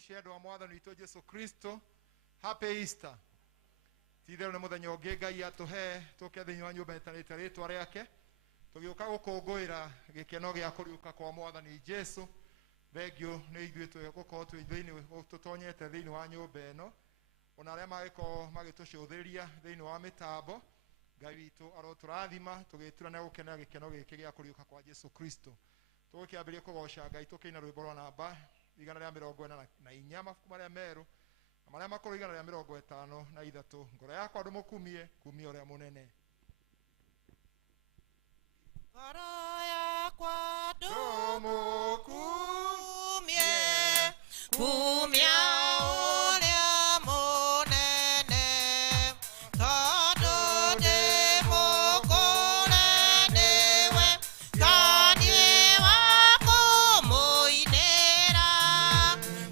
Shendo wa mwathani witũ Jesu Kristo. Happy Easter. Tithero nĩ mũthenya ũngĩ Ngai atũhe tũke thĩinĩ wa nyũmba ĩtanĩte rĩtwa rĩake tũgĩũka gũkũngũĩra gĩkeno gĩa kũriũka kwa mwathani Jesu. Thengio nĩ ithuĩ tũgũkorwo twĩ thĩinĩ tũtonyete thĩinĩ wa nyũmba ĩno, ona arĩa magĩkorwo magĩtũcũthĩria thĩinĩ wa mĩtambo. Ngai witũ arotũrathima tũgĩturana gũkenera gĩkeno gĩkĩ gĩa kũriũka kwa Jesu Kristo. Tũgĩkĩambĩrĩria kũgoca Ngai tũkĩina rwĩmbo rwa namba 144 mabuku marĩa merũ na marĩa makũrũ 153. Ngoro yakwa ndũmũkumie kumia ũrĩa mũnene. Ngoro yakwa ndũmũkumie kumia ũrĩa mũnene, tondũ ndĩ mũkũre nĩwe Ngai wa kũmũinĩra.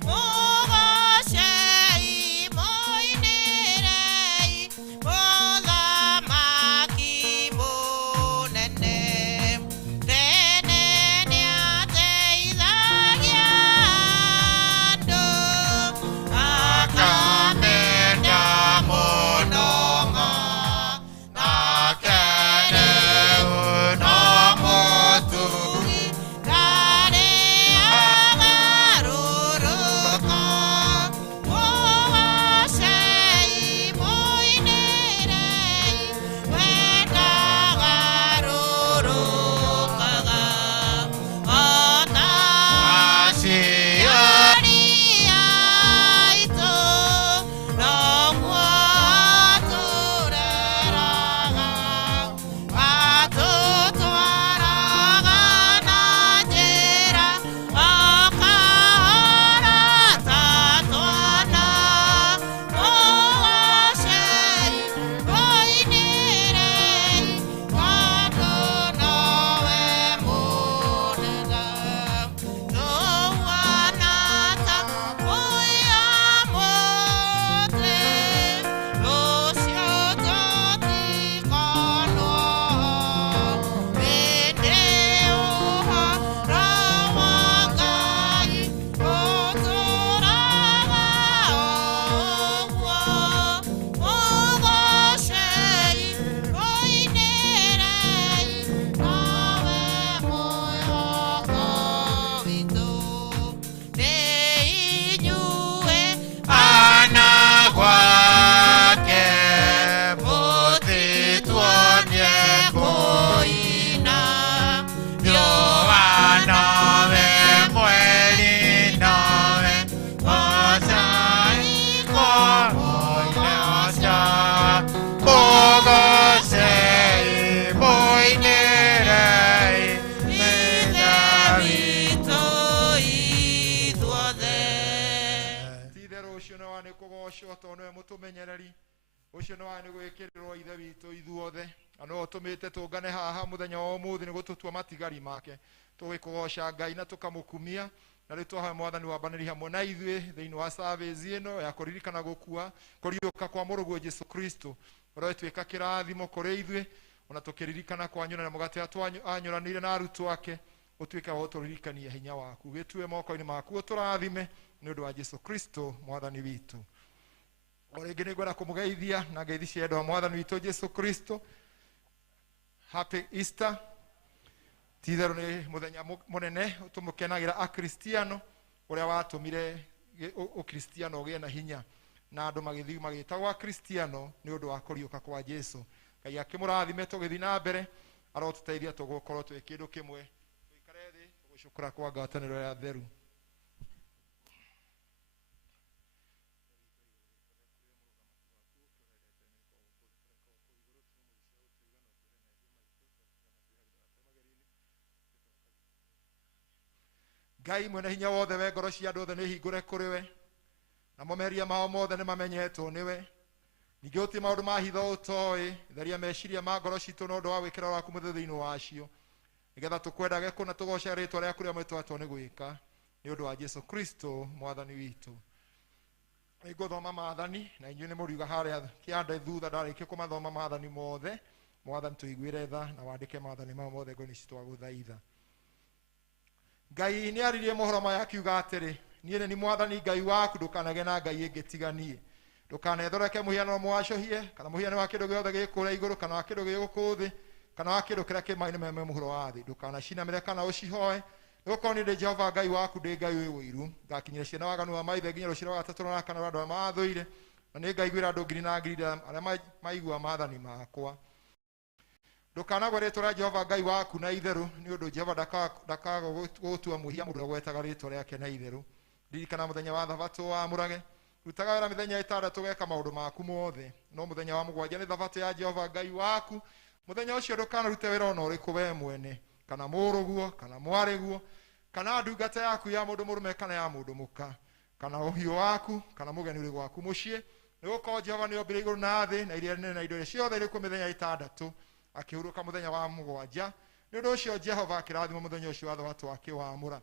Mũgocei mũinĩrei mũthamaki mũnene. Tene nĩateithagia andũ, akamenda mũno, nake rĩu no mũtugi ndarĩ agarũrũka. Mũgocei mũinĩrei we ndagarũrũkaga, ona aciari aitũ noguo atũreraga, atũtwaraga na njĩra o kahora ta twana. Mũgocei mũinĩrei tondũ nowe mũnene. Tũhuana ta mũiya mũtĩ, rũciũ tũtikonwo. Hĩndĩ ũhoro wa Ngai ũtũũraga ũguo. Mũgocei mũinĩrei nowe mwĩhoko witũ. Nĩ inyuĩ ana gwake, mũtituonie kũina. Riũa nowe, mweri nowe, gocai kwa mũineoca. Mũgocei mũinĩrei ithe witũ ithuothe. Titherũ ũcio nĩ wa nĩ kũgocwo tondũ nĩwe mũtũmenyereri. Ũcio nĩ wa nĩ gwĩkĩrĩrwo ithe witũ ithuothe. Na no ũtũmĩte tũngane haha mũthenya wa ũmũthĩ nĩ gũtũtua matigari make. Tũgĩkũgoca Ngai na tũkamũkumia. Na rĩu twahoya mwathani wambanĩri hamwe na ithuĩ thĩinĩ wa service ĩno ya kũririkana gũkua kũriũka kwa mũrũguo Jesu Kristo. Ũrotuĩka kĩrathimo kũrĩ ithuĩ, ona tũkĩririkana kwanyũra na mũgate anyũranĩire na arutwo ake. Ũtuĩke wa gũtũririkania hinya waku. Gĩtue moko-inĩ maku ũtũrathime nĩ ũndũ wa Jesu Kristo mwathani witũ. O rĩngĩ nĩngwenda kũmũgeithia na ngeithi cia endwa mwathani witũ Jesu Kristo. Happy Easter. Titherũ nĩ mũthenya mũnene tũmũkenagĩra akristiano ũrĩa watũmire ũkristiano ũgĩe na hinya na andũ magĩthiĩ magĩtagwo akristiano nĩ ũndũ wa kũriũka kwa Jesu. Ngai akĩmũrathime tũgĩthiĩ na mbere, arotũteithia tũgũkorwo twĩ kĩndũ kĩmwe. Tũikare thĩ tũgĩcũkũra kwa ngwatanĩro ya theru. Ngai mwene hinya wothe we ngoro cia andũ othe nĩ hingũre kũrĩ we, na momeria mao mothe nĩ mamenyetwo nĩ we. Ningĩ ũti maũndũ ma hitho ũtoĩ, theria meciria ma ngoro citũ na ũndũ wa gwĩkĩra waku mũthĩ thĩinĩ wacio, nĩgetha tũkwendage kũna tũgoce rĩĩtwa rĩaku rĩa mwĩtwatwo nĩ gwĩka, nĩ ũndũ wa Jesũ Kristo mwathani witũ. Nĩngũthoma maathani na inyuĩ nĩ mũriuga harĩa kĩande thutha ndarĩkia kũmathoma maathani mothe. Mwathani tũiguĩre tha na wandĩke maathani mao mothe ngoro-inĩ citũ twagũthaitha. Ngai nĩ aririe mohoro maya akiuga atĩrĩ, niĩ nĩ mwathani Ngai waku, ndũkanagĩe na ngai ĩngĩ tiga niĩ. Ndũkanethoreke mũhianano mwacũhie kana mũhianano wa kĩndũ gĩothe gĩkũrĩa igũrũ kana wa kĩndũ gĩgũkũ thĩ kana wa kĩndũ kĩrĩa kĩmainĩ meme mũhuro wa thĩ. Ndũkanacinamĩre kana ũcihoe, nĩgũkorwo niĩ ndĩ Jehova Ngai waku, ndĩ Ngai wĩ ũiru. Ngakinyĩra ciana waganu wa maithe nginya rũciaro rwa gatatũ na kana andũ arĩa mathũire, na nĩ ngaiguĩra andũ ngiri na ngiri arĩa maigua maathani makwa. Ndũkanagwe rĩĩtwa rĩa Jehova Ngai waku na itherũ, nĩ ũndũ Jehova ndakaga gũtua mũhia mũndũ ũrĩa gwetaga rĩĩtwa rĩake na itherũ. Ririkana mũthenya wa thabatũ wamũrage, rutaga wĩra mĩthenya ĩtandatũ geka maũndũ maku mothe, no mũthenya wa mũgwanja nĩ thabatũ ya Jehova Ngai waku. Mũthenya ũcio ndũkanarute wĩra ona ũrĩkũ we mwene, kana mũrũguo kana mwarĩguo, kana ndungata yaku ya mũndũ mũrũme kana ya mũndũ mũka, kana ũhiũ waku kana mũgeni ũrĩ gwaku mũciĩ, nĩgũkorwo Jehova nĩombire igũrũ na thĩ na iria nene na indo ciothe irĩ kuo mĩthenya ĩtandatũ, akĩhurũka mũthenya wa mũgwanja. Nĩ ũndũ ũcio Jehova akĩrathima mũthenya ũcio wa thabatũ akĩwamũra.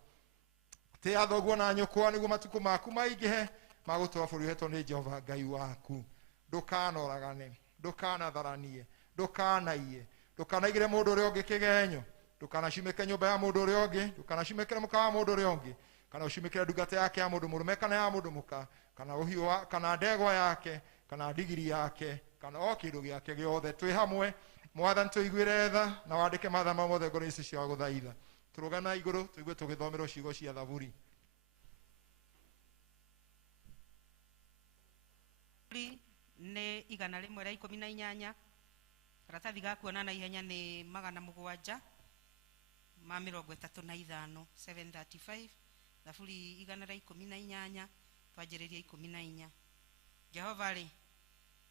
Tĩa thoguo na nyũkwa nĩguo matukũ maku maingĩhe ma gũtũũra bũrũri ũhetwo nĩ Jehova Ngai waku. Ndũkanoragane, ndũkanatharanie, ndũkanaiye, ndũkanaigĩre mũndũ ũrĩa ũngĩ kĩgenyo, ndũkanacumĩke nyũmba ya mũndũ ũrĩa ũngĩ, ndũkanacumĩkĩre mũka wa mũndũ ũrĩa ũngĩ, kana ũcumĩkĩre ndungata yake ya mũndũ mũrũme kana ya mũndũ mũka, kana ũhiũ kana ndegwa yake kana ndigiri yake kana o kĩndũ gĩake gĩothe. Twĩ hamwe Mwathani tũiguĩre tha na wandĩke maathani mao mothe ngoro-inĩ cia gũthaitha. Tũrũgame na igũrũ tũigue tũgĩthomerwo ciugo cia Thaburi. Nĩ 118, karatathi ga kuonana ihenya nĩ 735, 735. Thaburi 118 twanjĩrĩria 14. Jehova rĩ,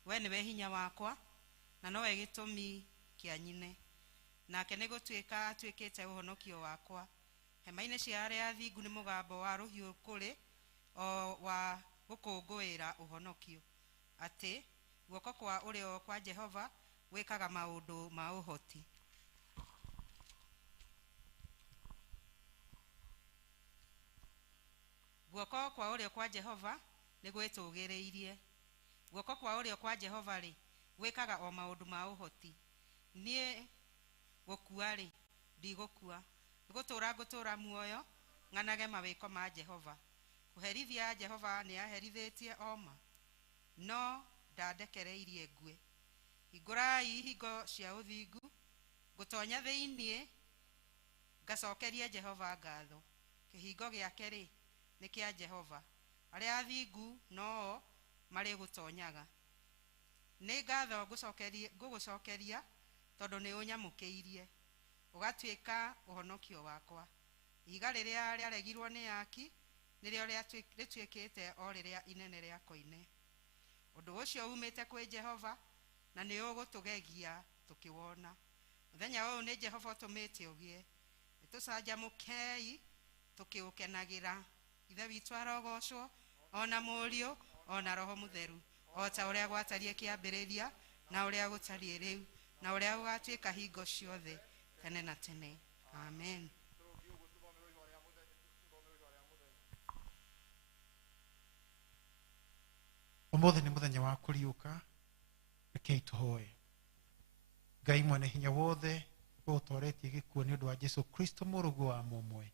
we nĩwe hinya wakwa na nowe gĩtũmi kĩa nyine, nake nĩ gũtuĩka atuĩkĩte ũhonokio wakwa. Hema-inĩ cia arĩa athingu nĩ mũgambo wa rũhiũ kũrĩ o wa gũkũngũĩra ũhonokio, atĩ guoko kwa ũrĩo kwa Jehova gwĩkaga maũndũ ma ũhoti. Guoko kwa ũrĩo kwa Jehova nĩ gwĩtũgĩrĩirie. Guoko kwa ũrĩo kwa Jehova rĩ, gwĩkaga o maũndũ ma ũhoti. Niĩ gũkua rĩ, ndigũkua, gũtũũra ngũtũũra muoyo ng'anage mawĩko ma Jehova. Kũherithia Jehova nĩ aherithĩtie oma, no ndandekereirie ngue. Hingũrai hingo cia ũthingu, ngũtonya thĩiniĩ ngacokerie Jehova ngatho. Kĩhingo gĩake rĩ, nĩ kĩa Jehova, arĩa athingu no marĩ gũtonyaga. Nĩ ngatho ngũgũcokeria tondũ nĩ ũnyamũkĩirie, ũgatuĩka ũhonokio wakwa. Ihiga rĩrĩa rĩaregirwo nĩ aki nĩrĩo rĩtuĩkĩte o rĩrĩa inene rĩa koine. Ũndũ ũcio umĩte kwĩ Jehova na nĩ ũgũtũgegia tũkĩwona. Mũthenya ũyũ nĩ Jehova ũtũmĩte ũgĩe, nĩtũcanjamũkei tũkĩũkenagĩra. Ithe witũ arogocwo, ona Mũriũ ona Roho Mũtheru, o ta ũrĩa gwatariĩ kĩambĩrĩria na ũrĩa gũtariĩ rĩu na ũrĩa gũgatuĩka hingo ciothe tene na tene. Amen. Ũmũthĩ nĩ mũthenya wa kũriũka, rekei tũhoe. Ngai mwene hinya wothe ũtũũrĩtie gĩkuũ nĩ ũndũ wa Jesũ Kristo mũrũguo wa mũmwe,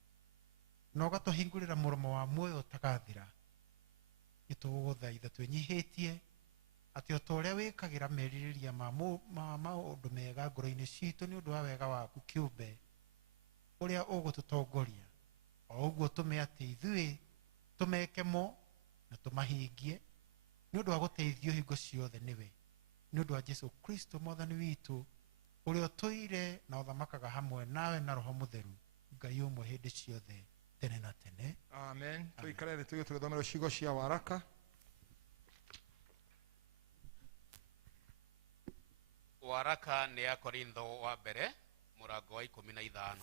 na ũgatũhingũrĩra mũromo wa muoyo ũtagathira. Nĩtũgũgũthaitha twĩnyihĩtie atĩ o ta ũrĩa wĩkagĩra merirĩria ma maũndũ mega ngoro-inĩ citũ nĩ ũndũ wa wega waku kĩũmbe ũrĩa ũgũtũtongoria, o ũguo tũme atĩ ithuĩ tũmeke mo na tũmahingie nĩ ũndũ wa gũteithio hingo ciothe nĩwe, nĩ ũndũ wa Jesũ Kristo mwathani witũ ũrĩa ũtũire na ũthamakaga hamwe nawe na Roho Mũtheru, Ngai ũmwe hĩndĩ ciothe tene na tene. Amen. Tuikare thĩ tũige tũgĩthomera ciugo cia waraka. Waraka nĩ ya Korintho wa mbere mũrango wa 15.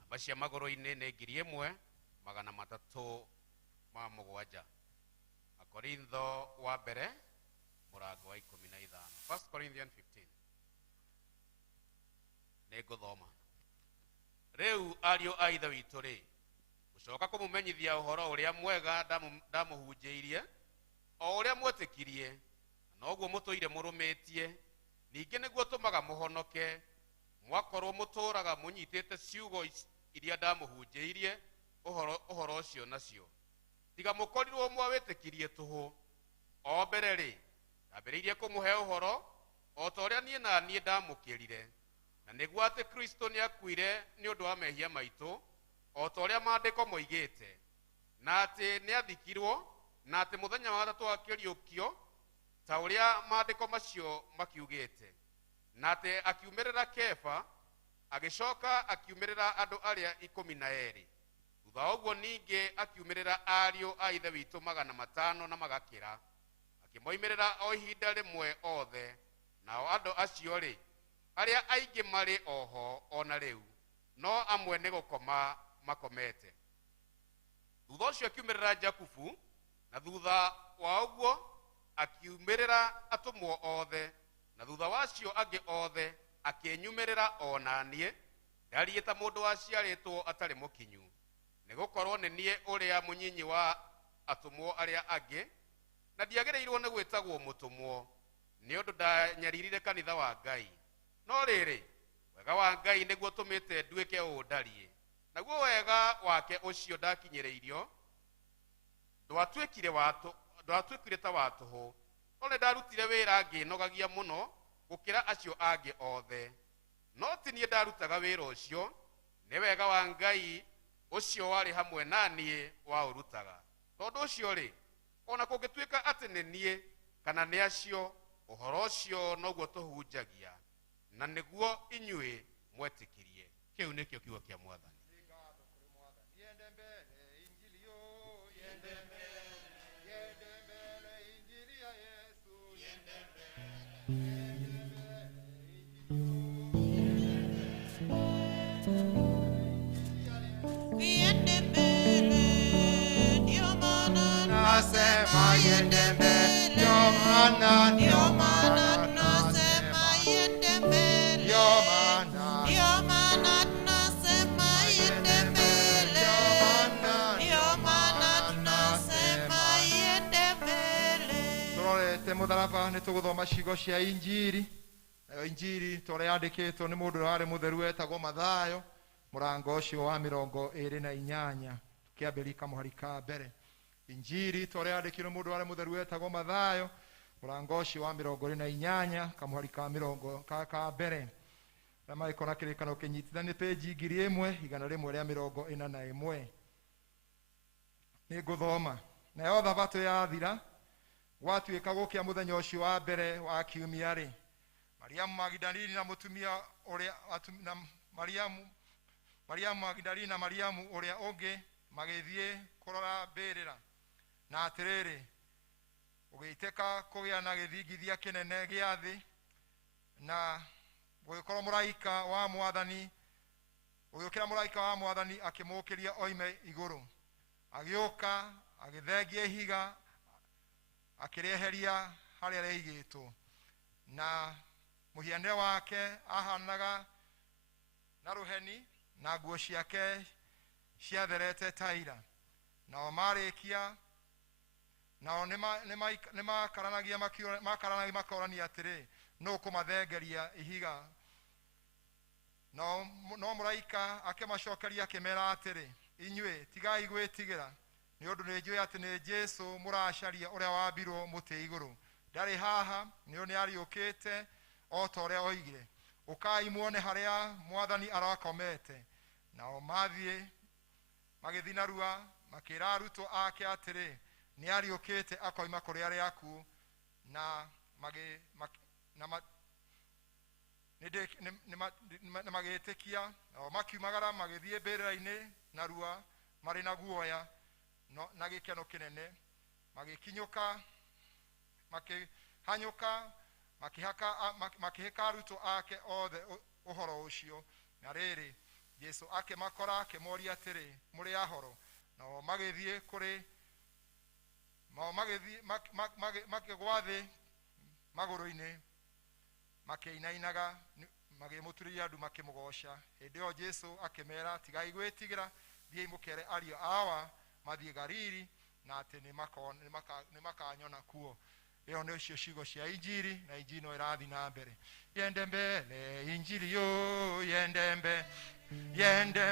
Namba cia magũrũ-inĩ nĩ 1000 magana matatu ma mugwanja. Akorintho wa mbere murango wa 15. 1 Corinthians 15. Nĩngũthoma. Rĩu ariũ a ithe witũ rĩ, gũcoka kũmũmenyithia ũhoro ũrĩa mwega ndamũhunjĩirie, o ũrĩa mwetĩkirie, noguo mũtũire mũrũmĩtie, ningĩ nĩguo tũmaga mũhonoke, mwakorwo mũtũũraga mũnyitĩte ciugo iria ndamũhunjĩirie ũhoro ũcio nacio. Tiga mũkorirwo mwawĩtĩkirie tũhũ. O mbere rĩ, ndambĩrĩirie kũmũhe ũhoro, o ta ũrĩa niĩ na niĩ ndamũkĩrire, na nĩguo atĩ Kristo nĩakuire nĩ ũndũ wa mehia maitũ, o ta ũrĩa maandĩko moigĩte, na atĩ nĩathikirwo, na atĩ mũthenya wa gatatũ akĩriũkio, ta ũrĩa maandĩko macio makiugĩte, na atĩ akiumĩrĩra Kefa, agĩcoka akiumĩrĩra andũ arĩa 12. Thutha ũguo ningĩ akiumĩrĩra ariũ a ithe witũ 500 na magakĩra, akĩmoimĩrĩra o ihinda rĩmwe othe, nao andũ acio rĩ, arĩa aingĩ marĩ oho ona rĩu, no amwe nĩ gũkoma makomete. Thutha ũcio akiumĩrĩra Jakubu, na thutha wa ũguo akiumĩrĩra atũmwo othe, na thutha wacio angĩ othe akĩnyumĩrĩra ona niĩ, ndariĩ ta mũndũ waciarĩtwo atarĩ mũkinyu, nĩgũkorwo nĩ niĩ ũrĩa mũnyinyi wa atũmwo arĩa angĩ, na ndiagĩrĩirwo nĩ gwĩtagwo mũtũmwo, nĩ ũndũ ndanyaririre kanitha wa Ngai. No rĩrĩ, wega wa Ngai nĩguo tũmĩte nduĩke ũũ ndariĩ, naguo wega wake ũcio ndakinyĩrĩirio, ndwatuĩkire ta wa tũhũ, no nĩ ndarutire wĩra ngĩnogagia mũno gũkĩra acio angĩ othe. No ti niĩ ndarutaga wĩra ũcio, nĩ wega wa Ngai ũcio warĩ hamwe na niĩ waũrutaga. Tondũ ũcio rĩ, ona kũngĩtuĩka atĩ nĩ niĩ kana nĩ acio, ũhoro ũcio noguo tũhunjagia, na nĩguo inyuĩ mwetĩkirie. Kĩu nĩkĩo kiugo kĩa Mwathani. Nasema yende mbele, ndio maana tunasema yende mbele, ndio maana tunasema yende mbele, ndio maana tunasema yende mbele. Turorete mutharaba nĩ tũgũthoma ciugo cia injiri. Nayo injiri tũrĩa yandĩkĩtwo nĩ mũndũ warĩ mũtheru wetagwo Mathayo, mũrango ũcio wa 28, kĩambĩrĩria kamũhari ka mbere. Injiri tũrĩa yandĩkĩtwo nĩ mũndũ warĩ mũtheru wetagwo Mathayo, mũrango ũcio wa 28, kamũhari ka mbere. Na magĩkona kĩrĩkanĩro kĩnyitithanio peji 1141. Nĩngũthoma. Nayo thabatũ yathira, gwatuĩka gũkĩa mũthenya ũcio wa mbere wa kiumia rĩ, Mariamu Magdalini na mũtumia ũrĩa Mariamu Magdalini na Mariamu ũrĩa ũngĩ magĩthiĩ kũrora mbĩrĩra. Na atĩrĩrĩ, ũgĩitĩka kũgĩa na gĩthingithia kĩnene gĩa thĩ, na gũgĩkorwo mũraika wa Mwathani, ũgĩũkĩra mũraika wa Mwathani akĩmũũkĩria oime igũrũ. Agĩũka, agĩthengia ihiga, akĩrĩeheria harĩa rĩaigĩtwo. Na mũhianĩre wake ahanaga na rũheni, na nguo ciake ciatherete ta ira. Nao marĩkia, nao nĩmakaranagia makorania atĩrĩ, no kũmathengeria ihiga. No mũraika akĩmacokeria akĩmera atĩrĩ, inyuĩ tigai gwĩtigĩra, nĩ ũndũ nĩnjũĩ atĩ nĩ Jesũ mũracaria ũrĩa wambirwo mũtĩ igũrũ. Ndarĩ haha, nĩ ariũkĩte o ta ũrĩa oigire. Ũkai muone harĩa Mwathani arakomete. Nao mathiĩ magĩthiĩ narua, makĩra arutwo ake atĩrĩ, nĩ ariũkĩte akoima kũrĩ arĩa akuũ. Na magĩĩtĩkia, nao makiumagara magĩthiĩ mbĩrĩra-inĩ narua marĩ na guoya na gĩkeno kĩnene. Magĩkinyũka, makĩhanyũka, makĩhĩka arutwo ake othe ũhoro ũcio. Na rĩrĩ, Jesũ akĩmakora akĩmoria atĩrĩ, mũrĩ ahoro? nao magĩthiĩ kũrĩ mao makĩgwa thĩ magũrũ-inĩ makĩinainaga magĩmũturĩria andu makĩmũgoca. Hĩndĩ ĩyo Jesu akĩmera, tigai gwĩtigĩra, thiĩi mũkere ariũ awa mathiĩ Galili, na atĩ nĩ makanyona kuo. Ĩyo nĩcio ciugo cia injiri, na injiri no ĩrathiĩ na mbere. Yende mbele injili yo, yende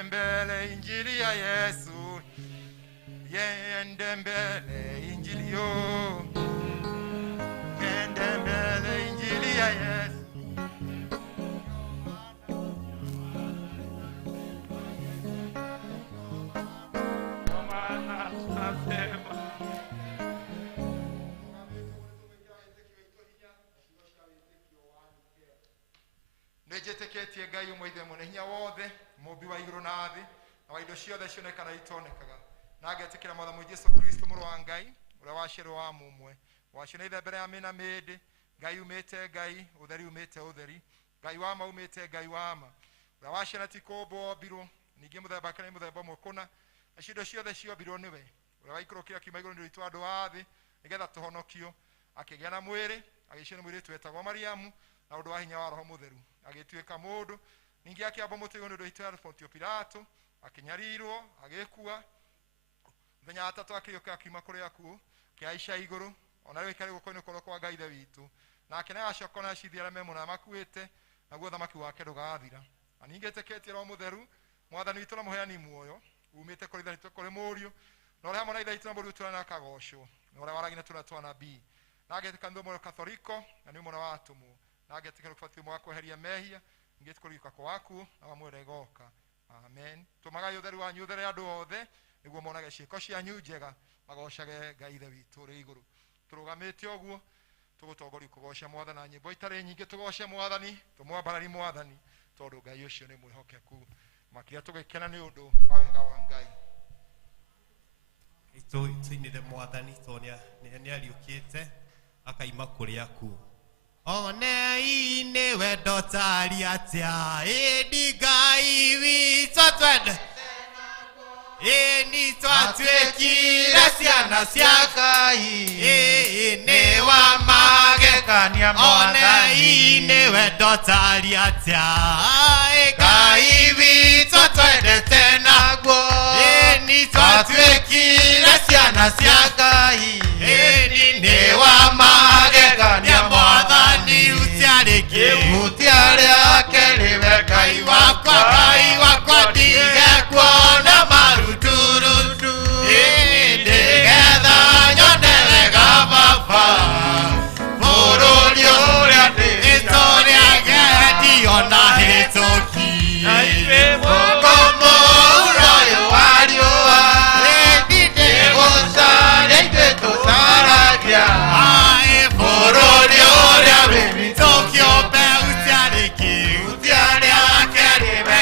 mbele injili ya Yesu, yende mbele injili yo, yende mbele injili ya Yesu. Nĩnjĩtĩkĩtie Ngai ũmwe Ithe Mwene Hinya Wothe, mũmbi wa igũrũ na thĩ, na wa indo ciothe cionekana itonekaga, na ngetĩkĩra Mwathani Jesũ Kristo mũrũ wa Ngai, ũrĩa waciarwo wa mũmwe, waciarwo ithe mbere ya mĩna mĩndĩ, Ngai umĩte Ngai, ũtheri umĩte ũtheri, Ngai wa ma umĩte Ngai wa ma, ũrĩa waciarwo ti kũmbwo ombirwo, ningĩ mũthemba wake nĩ mũthemba ũmwe kũna, na indo ciothe ciombirwo nĩwe, ũrĩa waikũrũkĩra kiuma igũrũ nĩ ũndũ witũ andũ a thĩ, nĩgetha tũhonokio, akĩgĩa na mwĩrĩ, agĩciarwo nĩ mũirĩtu wetagwo Mariamu, na ũndũ wa hinya wa Roho Mũtheru agĩtuĩka mũndũ, ningĩ akĩamba mũtĩ igũrũ nĩ ũndũ wa itũra Pontio Pilato, akĩnyarirwo, agĩkua, mũthenya wa gatatũ akĩriũka akiuma kũrĩ akuũ, akĩhaica igũrũ, ona rĩu aikarĩte guoko-inĩ kwa ũrĩo kwa Ngai Ithe witũ, nake nĩagacoka na acithi arĩa me mũno makuĩte, naguo ũthamaki wake ndũgathira. Na ningĩ etĩkĩtie Roho Mũtheru, Mwathani witũ na mũheani muoyo, umĩte kũrĩ Ithe witũ kũrĩ Mũriũ, na ũrĩa hamwe na Ithe witũ na Mũriũ witũ na akagocwo, na ũrĩa waragia na twana twa anabii, na agetĩkĩra kanitha ũmwe Katholiko, na nĩ ũmwe wa atũmwo, na agetĩkĩra ũbatithio ũmwe wa kweheria mehia, ningĩ kũriũka kwa akuũ na wa muoyo ũgoka. Amen. Tũmagai ũtheri wanyu ũthere andũ othe, nĩguo monage ciĩko cianyu njega, magocage Ngai Ithe witũ ũrĩ igũrũ. Tũrũgamĩte ũguo, tũgũtongoria kũgoca Mwathani na nyĩmbo itarĩ nyingĩ, tũgoce Mwathani, tũmwambararie Mwathani, tondũ Ngai ũcio nĩ mwĩhokeku, makĩria tũgĩkena nĩ ũndũ wa wega wa Ngai. Tũinĩre Mwathani tondũ nĩ ariũkĩte akaima kũrĩ akuũ. Onei wendo tari atia, ĩndĩ Ngai witũ twende, ĩndĩ twatuĩkire ciana cia Ngai, nĩ wa magegania Mwathani. Onei wendo tari atia, Ngai witũ twendete naguo, ĩndĩ twatuĩkire ciana cia Ngai, nĩ wa magegania Mwathani. Gutiarĩ akeriwe Ngai wakwa ndigekuona maruturutu, nĩgetha nyone wega Baba, bũrũri ũrĩa ndĩrĩtwo rĩagendio na hĩtũki, mũkũmũra ũyũ wa riũa, nĩgũcaria ithuĩ tũcaragia, bũrũri ũrĩa wĩ mitũ kĩũmbe gutiarĩ akeriwe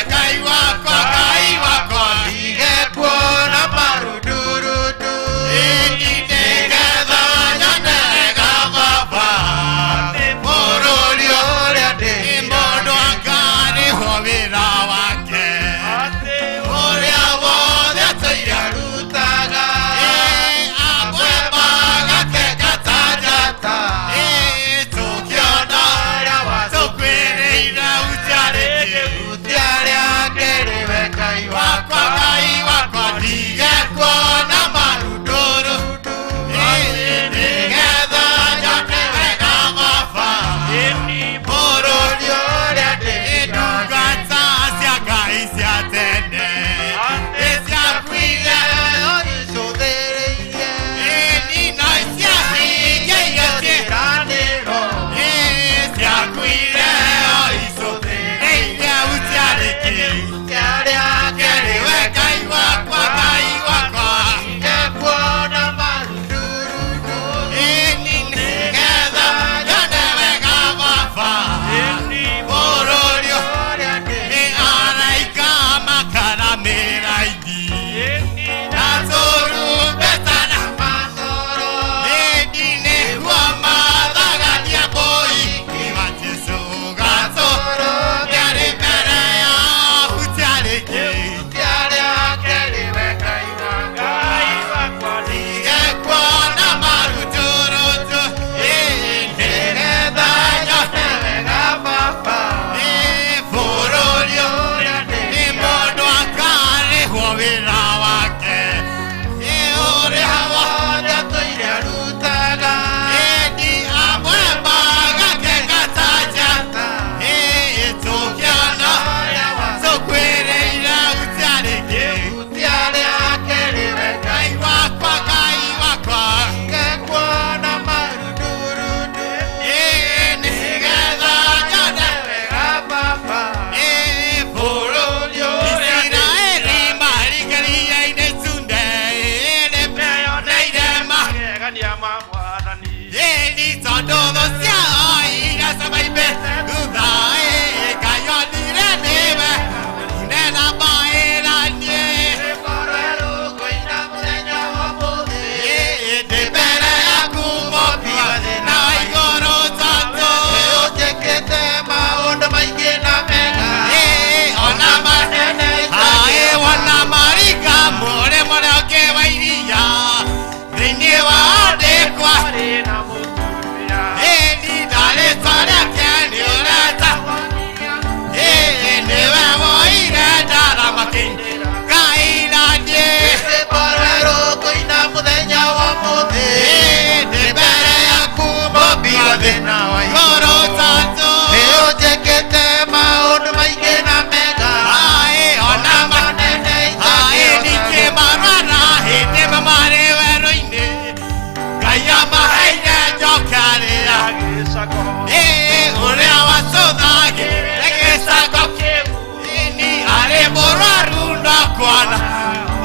Bwana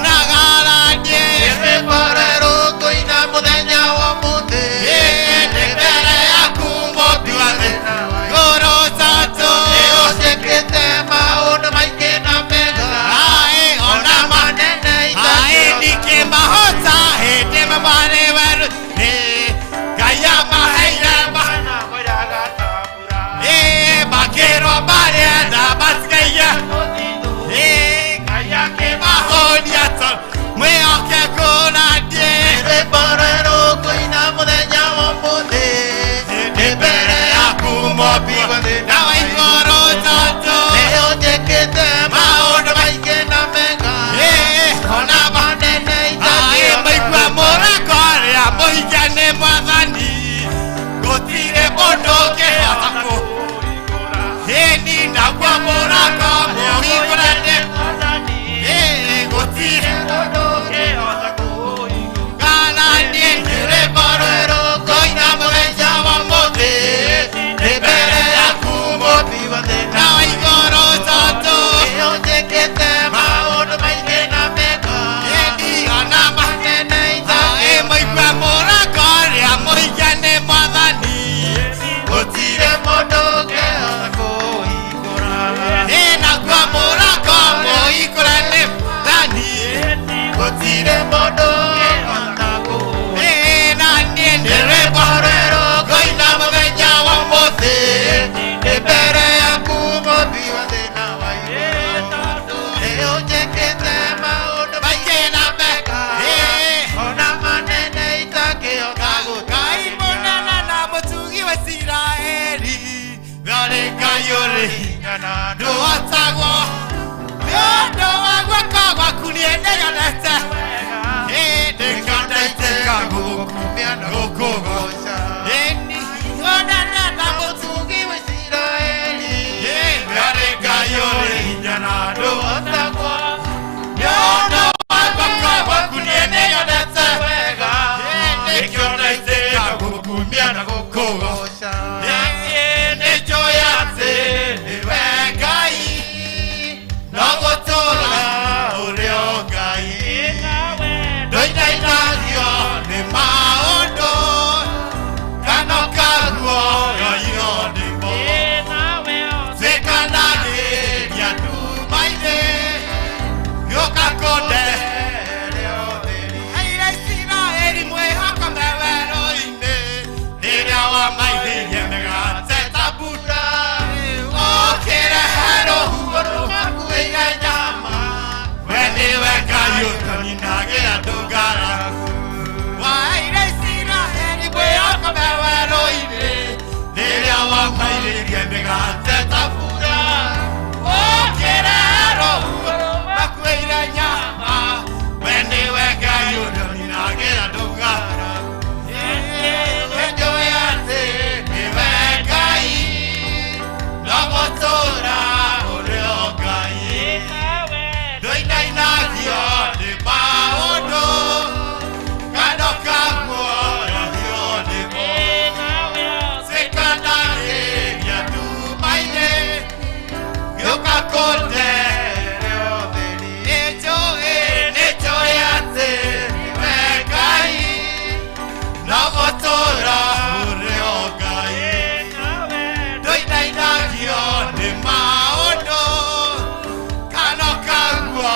nagaranie Imebarero koina muthenya wa muthi mbere yaku Mũmbi wa thĩ ngoro tatũ Nĩũnjĩkĩte maũndũ maingĩ na mega Aĩ ona manene Aĩ ndikĩmahota hĩndĩ ĩmwe mwarĩ werũ Ngai amaheire Mana moyaga tambura makĩrwo marĩenda matigaire Ngai akĩmahonia tondũ mwĩhokeku na ndiĩ Imebarero koina muthenya wa muthi mbere yaku Mũmbi wa thĩ na wa igũrũ tatũ Nĩũnjĩkĩte maũndũ maingĩ na mega ona manene Aĩ maigua mũrako rĩa mũhinga nĩ Mwathani gũtirĩ mũndũ ũngĩhota Hĩni naguo mũrako mũhingũre nĩ gũtirĩ mũndũ ũngĩhota kũhingũra niĩ ndĩrĩ mborero koina mũthenya wa mũthĩ mbere yaku Mũmbi wa thĩ na wa igũrũ tatũ Nĩũnjĩkĩte maũndũ maingĩ na mega Hĩni ona manene Aĩ maigua mũrako rĩa mũhinga nĩ Mwathani gũtirĩ mũndũ ũngĩhota kũhingũra naguo mũrako mũhingũre nĩ Mwathani Gũtirĩ mũndũ ũngĩhota kũhingũra na niĩ ndĩrĩ mborero koina mũthenya wa mũthĩ mbere yaku Mũmbi wa thĩ na wa igũrũ Nĩũnjĩkĩte maũndũ maingĩ na mega ona manene itangĩhota Ngai mũnene na mũtugi wa Isiraeli we ũrĩ Ngai ũrĩ hinya na ndũhotagwo nĩ ũndũ wa guoko gwaku niĩ nĩnyonete hĩndĩ ndaitĩka gũkumia na gũkũgoca ĩni mũnene na mũtugi wa Isiraeli we ũrĩ Ngai ũrĩ hinya na ndũhotagwo nĩ ũndũ wa guoko gwaku niĩ nĩnyonete nĩkĩo ndaitĩka gũkumia na gũkũgoca nĩnjũĩ atĩ nĩwe Ngai no gũtũũra ũrĩ o Ngai ndũinainagio nĩ maũndũ kana ũkaguo yoiro nĩmo twĩkanagĩria nduma-inĩ gĩũka kũndehere ũtheri aira Isiraeli mwĩhokome werũ-inĩ rĩrĩa wamaithĩrie mĩgate ta mbura ũkĩrehe rũhuho rũmakuĩire nyama we nĩwe Ngai ũtaninagĩra andũ ngaragu waira Isiraeli mwĩhokome werũ-inĩ rĩrĩa wamaithĩrie mĩgate ta mbura ũkĩrehe rũhuho rũmakuĩire nyama we nĩwe Ngai ũtaninagĩra andũ ngaragu nĩnjũĩ atĩ nĩwe Ngai no gũtũũra ũrĩ o Ngai ndũinainagio nĩ maũndũ kana ũkaguo yohio nĩmo twĩkanagĩria nduma-inĩ gĩũka kũndehere ũtheri nĩnjũĩ atĩ nĩwe Ngai no gũtũũra ũrĩ o Ngai ndũinainagio nĩ maũndũ kana ũkaguo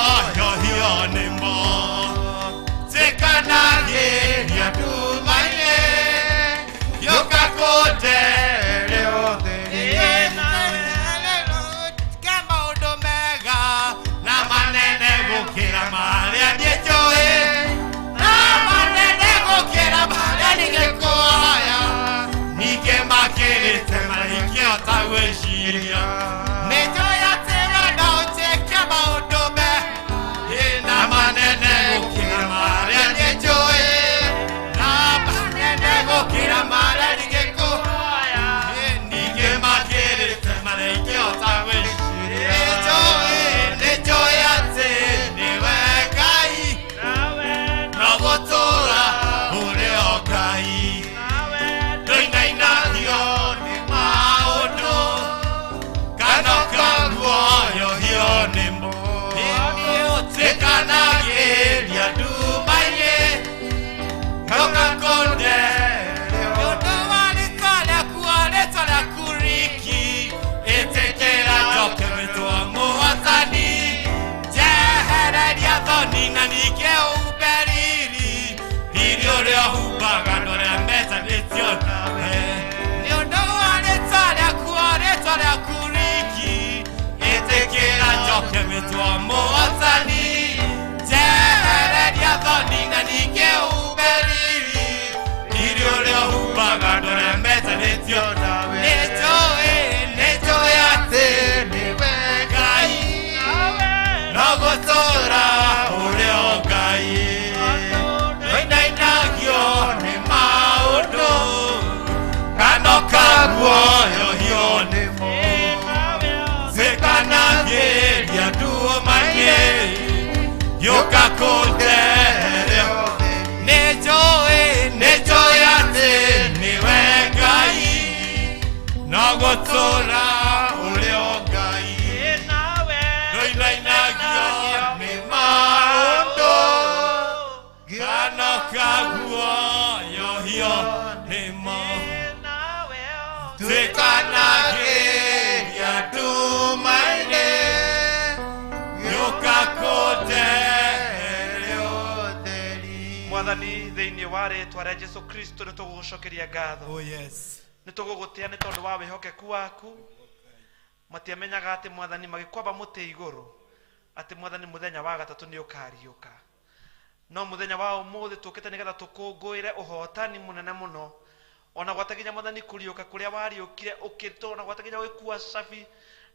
mũhotani njehereria thoni na ningĩ umberiri irio ũrĩa humbaga ndũremetanĩtio nawe nĩnjũĩ atĩ nĩwe Ngai no gũtũũra ũrĩ o Ngai ndũinainagio nĩ maũndũ kano kaguoyohio nĩmo cikanagĩria nduma-inĩ gĩũka kũndehere nĩnjũĩ atĩ nĩwe Ngai no gũtũũra ũrĩ o Ngai ndũinainagio nĩ maũndũ kano kaguoyohio nĩmo cikanagĩria nduma-inĩ gĩũka kũndehere ũtheri. Mwathani thĩinĩ wa rĩĩtwa rĩa Jesu Kristo nĩ tũgũgũcokeria ngatho. Oh yes. Nĩ tũgũgũtĩa nĩ tondũ wa wĩhokeku waku. Matiamenyaga atĩ Mwathani magĩkwamba mũtĩ igũrũ atĩ Mwathani mũthenya wa gatatũ nĩ ũkariũka. No mũthenya wa ũmũthĩ tũkĩte nĩgetha tũkũngũĩre ũhotani mũnene mũno. Ona gwataginya Mwathani kũriũka kũrĩa wariũkire ũkĩtwo na gwataginya gũkua cabi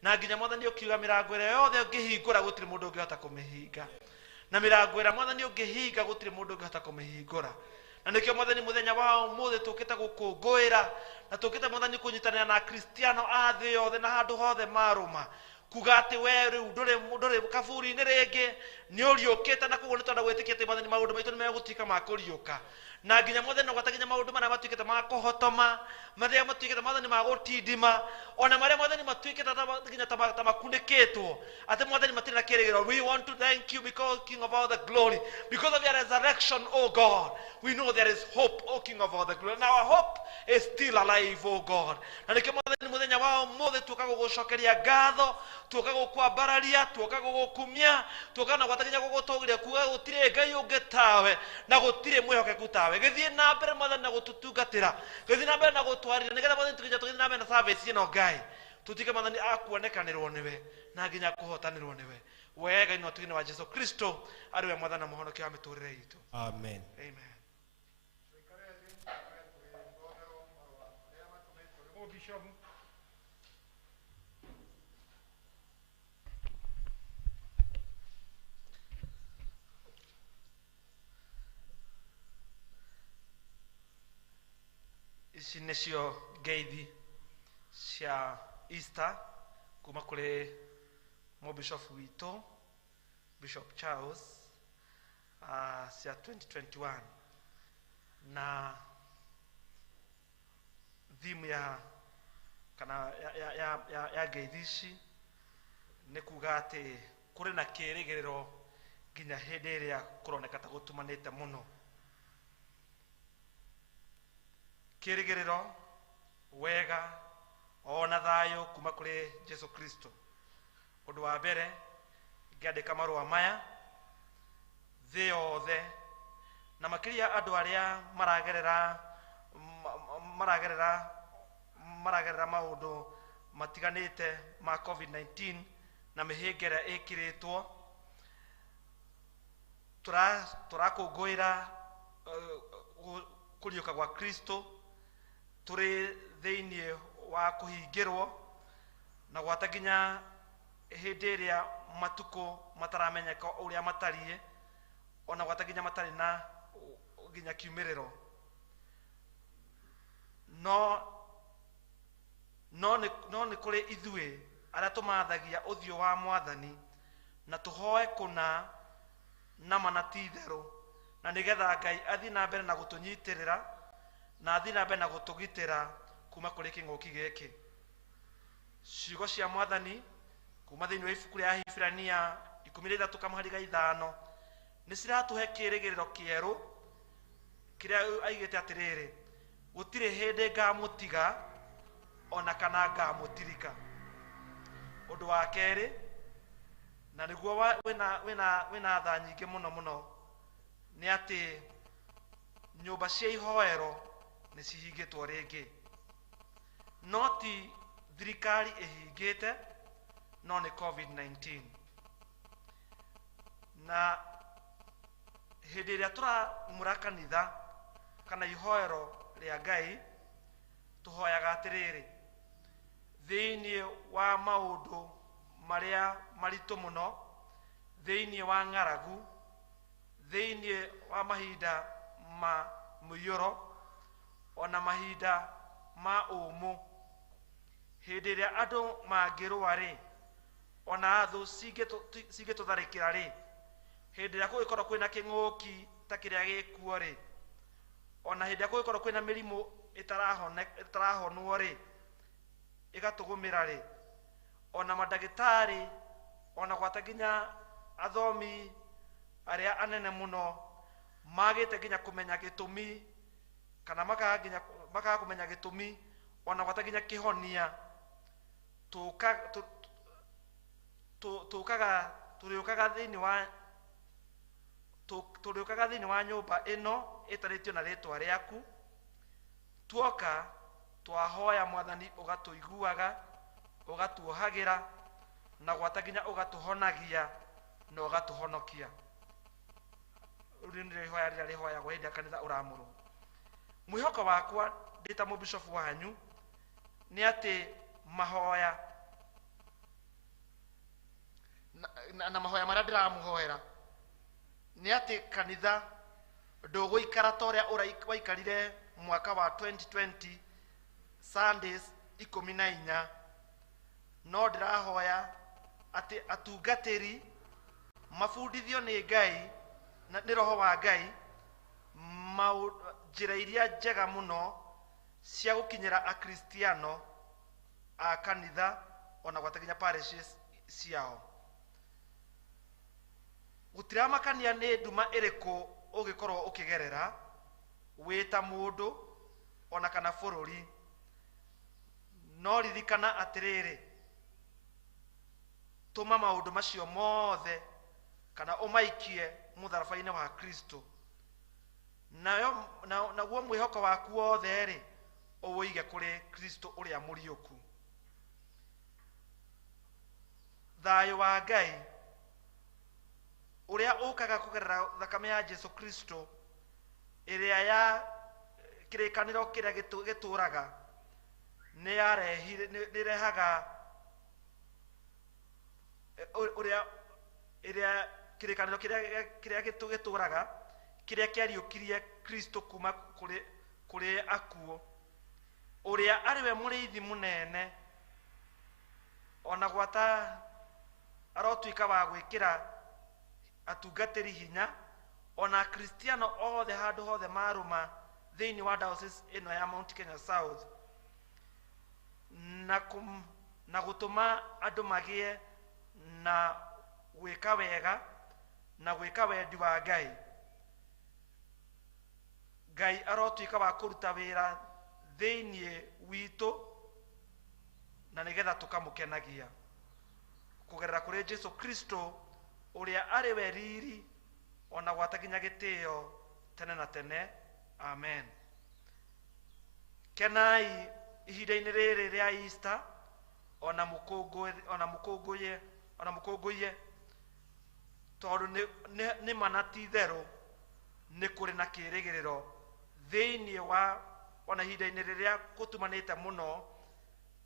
na nginya Mwathani ũkiuga mĩrango ĩrĩa yothe ũngĩhingũra gũtirĩ mũndũ ũngĩhota kũmĩhinga. Na mĩrango ĩrĩa Mwathani ũngĩhinga gũtirĩ mũndũ ũngĩhota kũmĩhingũra. Na nĩkĩo Mwathani mũthenya wa ũmũthĩ tũkĩte gũkũngũĩra na tũkĩte Mwathani kũnyitanĩra na Akristiano a thĩ yothe na handũ hothe marũma kuga atĩ we rĩu ndũrĩ kaburi-inĩ rĩngĩ nĩ ũriũkĩte na koguo nĩ tondũ gwĩtĩkia atĩ Mwathani maũndũ maitũ nĩ megũtuĩka ma kũriũka. Na nginya Mwathani no gwataginya maũndũ marĩa matuĩkĩte ma kũhotoma marĩa matuĩkĩte Mwathani ma gũtindima ona marĩa Mwathani matuĩkĩte nginya ta makunĩkĩtwo atĩ Mwathani matirĩ na kĩĩrĩgĩrĩro. We want to thank you because King of all the glory, because of your resurrection, O God. We know there is hope, O King of all the glory, and our hope is still alive, O God. Na nĩkĩo Mwathani mũthenya wa ũmũthĩ tuoka gũgũcokeria ngatho, tuoka gũkwambararia, tuoka gũgũkumia, tuoka na gwataginya gũgũtũgĩria kuga gũtirĩ Ngai ũngĩ tawe na gũtirĩ mwĩhokeku tawe. Gĩthiĩ na mbere Mwathani na gũtũtungatĩra, gĩthiĩ na mbere na gũtwarĩra nĩgetha Mwathani tũgĩthiĩ na mbere na service ĩno Ngai tũtuĩke Mwathani akuonekanĩrwo nĩwe na nginya kũhotanĩrwo nĩwe wega ino tũgĩne wa Jesu Kristo arĩwe Mwathani na mũhonokia wa mĩtũrĩre itũ. Amen. Amen. Ici nĩcio ngeithi cia Easter kuma kũrĩ mũbishofu witũ Bishop Charles cia 2021 na theme ya kana ya ngeithi ici nĩ kuga atĩ kũrĩ na kĩĩrĩgĩrĩro nginya hĩndĩ ĩrĩa kũroneka ta gũtumanĩte mũno. Kĩĩrĩgĩrĩro wega ona thayũ kuma kũrĩ Jesu Kristo. Ũndũ wa mbere ngĩandĩka marũa maya thĩ yothe na makĩria andũ arĩa maragerera maũndũ matiganĩte ma COVID-19 na mĩhĩnga ĩrĩa ĩkĩrĩtwo. Tũrakũngũĩra kũriũka gwa Kristo tũrĩ thĩinĩ wa kũhingĩrwo na gwataginya hĩndĩ ĩrĩa matukũ mataramenyeka ũrĩa matariĩ ona gwataginya matarĩ na nginya kiumĩrĩro. No nĩ kũrĩ ithuĩ arĩa tũmathagia ũthiũ wa Mwathani na tũhoe kũna na mana ti itherũ na nĩgetha Ngai athiĩ na mbere na gũtũnyitĩrĩra na athiĩ na mbere na gũtũgitĩra kuma kũrĩ kĩng'ũki gĩkĩ. Ciugo cia Mwathani kuma thĩinĩ wa ibuku rĩa Ahibirania 13:5 nĩ ciratũhe kĩĩrĩgĩrĩro kĩerũ kĩrĩa aigĩte atĩrĩrĩ, gũtirĩ hĩndĩ ngamũtiga ona kana ngamũtirika. Ũndũ wa kerĩ, na nĩguo wĩna tha nyingĩ mũno mũno, nĩ atĩ nyũmba cia ihoero nĩ cihingĩtwo rĩngĩ. No ti thirikari ĩhingĩte, no nĩ COVID-19. na hĩndĩ ĩrĩa tũramũra kanitha kana ihoero rĩa Ngai tũhoyaga atĩrĩrĩ, thĩinĩ wa maũndũ marĩa maritũ mũno, thĩinĩ wa ng'aragu, thĩinĩ wa mahinda ma mũiyũro, ona mahinda ma ũmũ, hĩndĩ ĩrĩa andũ mangĩrũa-rĩ, ona thũ cingĩtũtharĩkĩra-rĩ, hĩndĩ ĩrĩa gũgĩkorwo kwĩna kĩng'ũki ta kĩrĩa gĩkuo-rĩ, ona hĩndĩ ĩrĩa gũgĩkorwo kwĩna mĩrimũ ĩtarahonwo-rĩ, ĩgatũgũmĩra-rĩ, ona mandagĩtarĩ, ona gwata nginya athomi arĩa anene mũno magĩte nginya kũmenya gĩtũmi, kana makaga kũmenya gĩtũmi, ona gwata nginya kĩhonia, tũrĩũkaga thĩinĩ wa nyũmba ĩno ĩtarĩtio na rĩtwa rĩaku, tuoka twahoya Mwathani ũgatũiguaga, ũgatuohagĩra, na gwata nginya ũgatũhonagia na ũgatũhonokia. Rĩu nĩ ihoya rĩrĩa rĩhoyagwo hĩndĩ ĩrĩa kanitha ũramũrwo. Mwĩhoko wakwa ndĩ ta mũbishofu wanyu nĩ atĩ mahoya na mahoya marĩa ndĩramũhoera nĩ atĩ kanitha ndũgũikara ta ũrĩa waikarire mwaka wa 2020 Sundays 14, no ndĩrahoya atĩ atungatĩri mabundithio nĩ Ngai na nĩ Roho wa Ngai njĩra iria njega mũno cia gũkinyĩra akristiano a kanitha ona gwata nginya parishes ciao. Gũtiramakania nĩ nduma ĩrĩkũ ũgĩkorwo ũkĩgerera wĩ ta mũndũ ona kana bũrũri, no ririkana atĩrĩrĩ, tũma maũndũ macio mothe kana ũmaikie mũtharaba-inĩ wa Kristo, naguo mwĩhoko waku wothe-rĩ ũwĩige kũrĩ Kristo ũrĩa mũriũku. Thayũ wa Ngai ũrĩa ũkaga kũgerera thakame ya Jesu Kristo ĩrĩa ya kĩrĩkanĩro kĩrĩa gĩtũraga nĩrehaga kĩrĩkanĩro kĩrĩa gĩtũraga kĩrĩa kĩariũkirie Kristo kuma kũrĩ akuo, ũrĩa arĩwe mũrĩithi mũnene, ona gwata arotuĩka wa gwĩkĩra atungatĩri hinya, ona kristiano othe handũ hothe marũma thĩinĩ wa diocese ĩno ya Mount Kenya South, na gũtũma andũ magĩe na gwĩka wega na gwĩka wendi wa Ngai. Ngai arotuĩka wa kũruta wĩra thĩinĩ witũ na nĩgetha tũkamũkenagia kũgerera kũrĩ Jesu Kristo ũrĩa arĩ we riri ona gwata nginya gĩtĩo tene na tene. Amen. Kenai ihinda-inĩ rĩrĩ rĩa Easter ona mũkũngũye tondũ nĩ mana ti therũ nĩ kũrĩ na kĩĩrĩgĩrĩro thĩinĩ wa ona ihinda-inĩ rĩrĩa gũtumanĩte mũno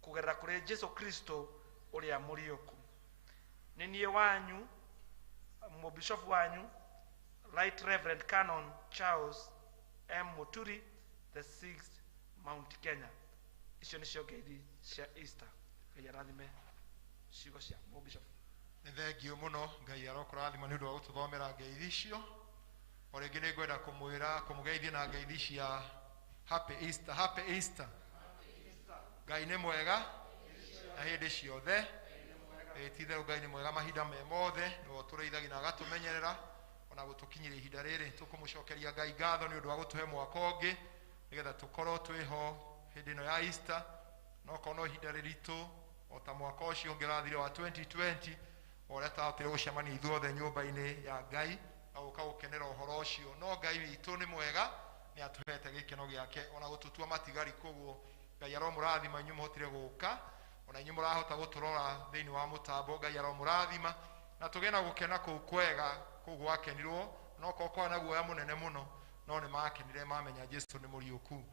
kũgerera kũrĩ Jesu Kristo ũrĩa mũriũku. Nĩ niĩ wanyu mũbishofu wanyu Right Reverend Canon Charles M. Muturi the 6th Mount Kenya. Icio nĩcio ngeithi cia Easter. Ngai arathime ciugo cia mũbishofu. Nĩ thengio mũno, Ngai arokũrathima nĩ ũndũ wa gũtũthomera ngeithi icio. O rĩngĩ nĩ ngwenda kũmũgeithia na ngeithi cia Happy Easter. Happy Easter. Ngai nĩ mwega na hĩndĩ ciothe. Ti-itherũ Ngai nĩ mwega mahinda me mothe, nĩwe ũtũrĩithagia na agatumenyerera ona gũtũkinyĩria ihinda rĩrĩ. Tũkũmũcokeria Ngai ngatho nĩ ũndũ wa gũtũhe mwaka ũngĩ nĩgetha tũkorwo twĩho hĩndĩ ĩno ya Easter, no korwo no ihinda rĩritũ o ta mwaka ũcio ũngĩ ũrathire wa 2020 o ũrĩa twahotire gũcemania ithuothe nyũmba-inĩ ya Ngai na gũka gũkenera ũhoro ũcio. No Ngai witũ nĩ mwega, nĩ atũhete gĩkeno gĩake ona gũtũtua matigari. Koguo Ngai aromũrathima inyuĩ mũhotire gũka, ona inyuĩ mũrahota gũtũrora thĩinĩ wa mũtambo. Ngai aromũrathima na tũgĩe na gũkena kũu kwega koguo akenirwo no kokwa na guoya munene muno no ne makenire mamenya Jesu ni muriuku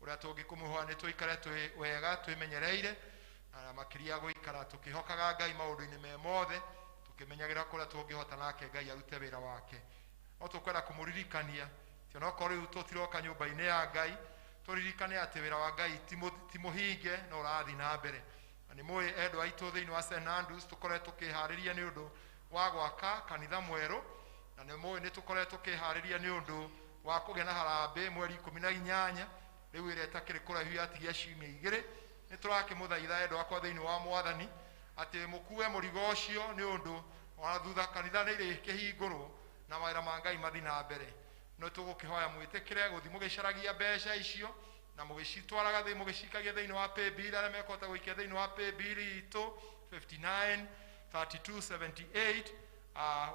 uria tungikumuhoa ni tuikare twi wega twimenyereire na makiria guikara tukihokaga Ngai maundu-ini me mothe tukimenyagira kuria tungihota nake Ngai arute wira wake no tukwenda kumuririkania tio no kori tutiroka nyumba-ini ya Ngai turirikane ati wira wa Ngai timuhinge no rathi na mbere ni moy edo aitu thiini wa St Andrews tukoretwo tukihariria ni undu wa gwaka kanitha mweru na ni moy ni tukoretwo tukihariria ni undu wa kugia na harambe mweri 18 riu ire takiri kurahia atigia ciumia igiri ni turakimuthaitha edo akwa thiini wa Mwathani ati mukue murigo ucio ni undu ona thutha kanitha ni iri kihingurwo na mawira ma Ngai mathi na mbere no tugukihoya mwitikire guthi mugicaragia mbeca icio na mugicitwaraga thi mugicikagia thiini wa paybill aria mekota guikia thiini wa paybill itu 59 3278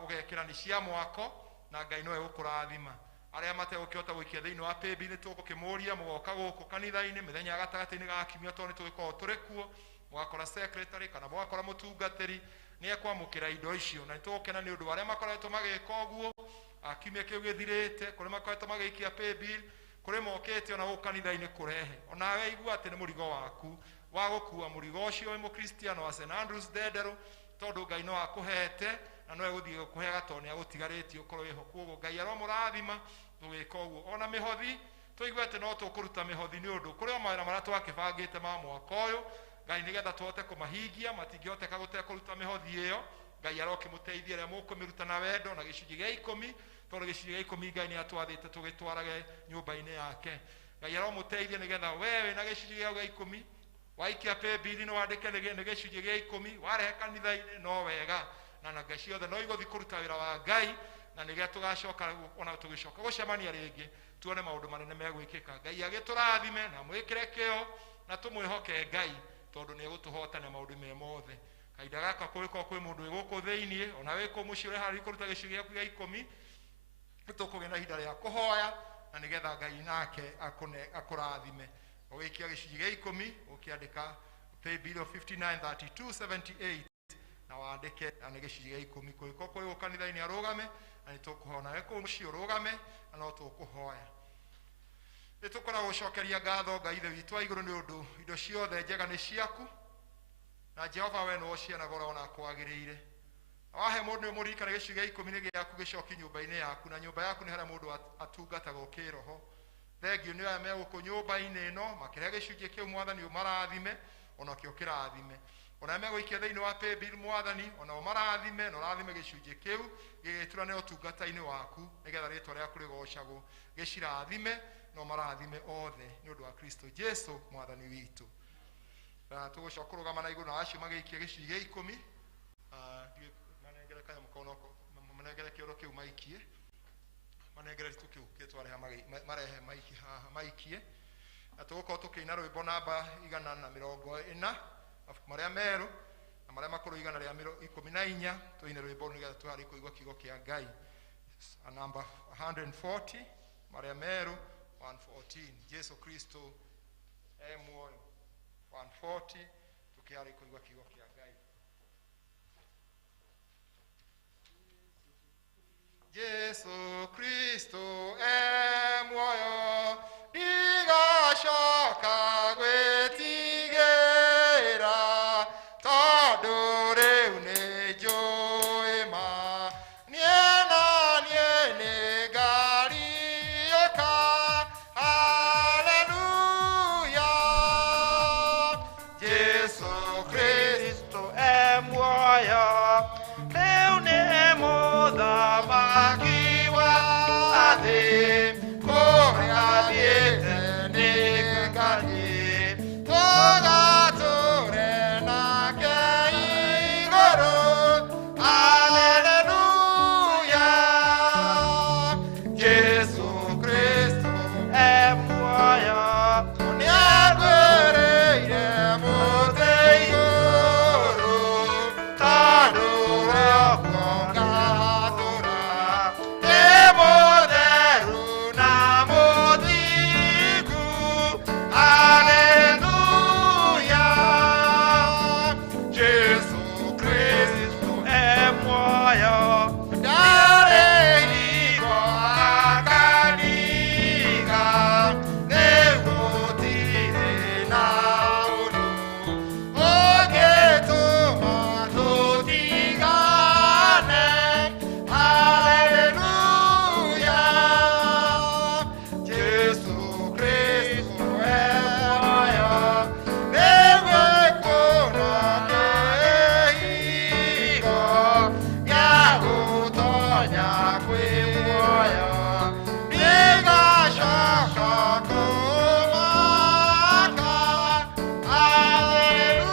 ugekira ni cia mwako na Ngai no egukurathima aria mategukihota guikia thiini wa paybill tugukimuria mugoka guku kanitha-ini mithenya ya gatagati-ini ga kiumia to ni tugikorwo turi kuo mugakora secretary kana mugakora mutungatiri ni ekwamukira indo icio na nitugukena ni undu aria makoretwo magika uguo kiumia kiu githirite kuri makoretwo magikia paybill kuri mokete ona gukanitha-ini kurehe ona we igua ati ni murigo waku wa gukua murigo ucio wi mukristiano wa St Andrews Dedero tondu Ngai no akuhete na no eguthie gukuheaga to ni agutigaritio ukorwo wiho koguo Ngai aromurathima tugika uguo ona mihothi tuigua ati no tukuruta mihothi ni undu kuri mawira maria twakibangite ma mwaka uyu Ngai nigetha tuhote kumahingia matingihoteka gutekuruta mihothi iyo Ngai arokimuteithia ria mukumiruta na wendo na gicunji gia 10 tondu gicunji gia 10 Ngai ni atwathite tugitwarage nyumba-ini yake Ngai aromuteithia nigetha wewe na gicunji gia 10 waikia paybill no wandike ni gicunji gia 10 warehe kanitha-ini no wega na Ngai ciothe no iguthi kuruta wira wa Ngai na nigetha tugacoka ona tugicoka gucemania ringi tuone maundu manene megwikika Ngai agiturathime na mwikire kio na tumwihoke Ngai tondu ni egutuhotana maundu me mothe kaida gaka kwi mundu iguku thiini ona wiko mucire hari kuruta gicunji giaku gia 10 tukugira ihinda ria kuhoya na nigetha Ngai nake akurathime ugikia gicunji gia 10 ukiandika paybill of 593278 na wandike na ni gicunji gia 10 kuiko kuri kanitha-ini arugame na nitukuhona wiko mucii urugame na no tukuhoya nitukora gucokeria ngatho Ngai ithe witu wa iguru ni undu indo ciothe njega ni ciaku na Jehova we no cianagora ona kwagiriire wahe mundu murikana gicunji gia 10 ni giaku gicoki nyumba-ini yaku na nyumba yaku ni haria mundu atungataga ukiroho thengio ni aya meguku nyumba-ini ino makiria gicunji kiu Mwathani umarathime ona kio kirathime ona meguikia thiini wa paybill Mwathani ona umarathime na urathime gicunji kiu gigiturane utungata-ini waku nigetha ritwa riaku rigocagwo gicirathime no marathime othe ni undu wa Kristo Jesu Mwathani witu na tugucoka kurugama na iguru na acio magiikia gicunji gia 10 manengere kanya mukonoko manengere kioro kiu maikie manengere ritu kiu kitwareha marehe maiki haha maikie na tugukorwo tukiina rwimbo namba 140 afuku maria meru na maria makuru 114 tuine rwimbo nigetha tuhari kuigua kiugo kia Ngai namba 140 maria meru 114 Jesu Kristo muoyo 140 tukiari kuigua kiugo kia Ngai Jesu Kristo muoyo digashoka gwetigira tondu riu ni njui ma niena nieni ngariuka haleluya Jesu Kristo muonya kwĩ muoyo nĩgacoka kũmaka. Haleluya.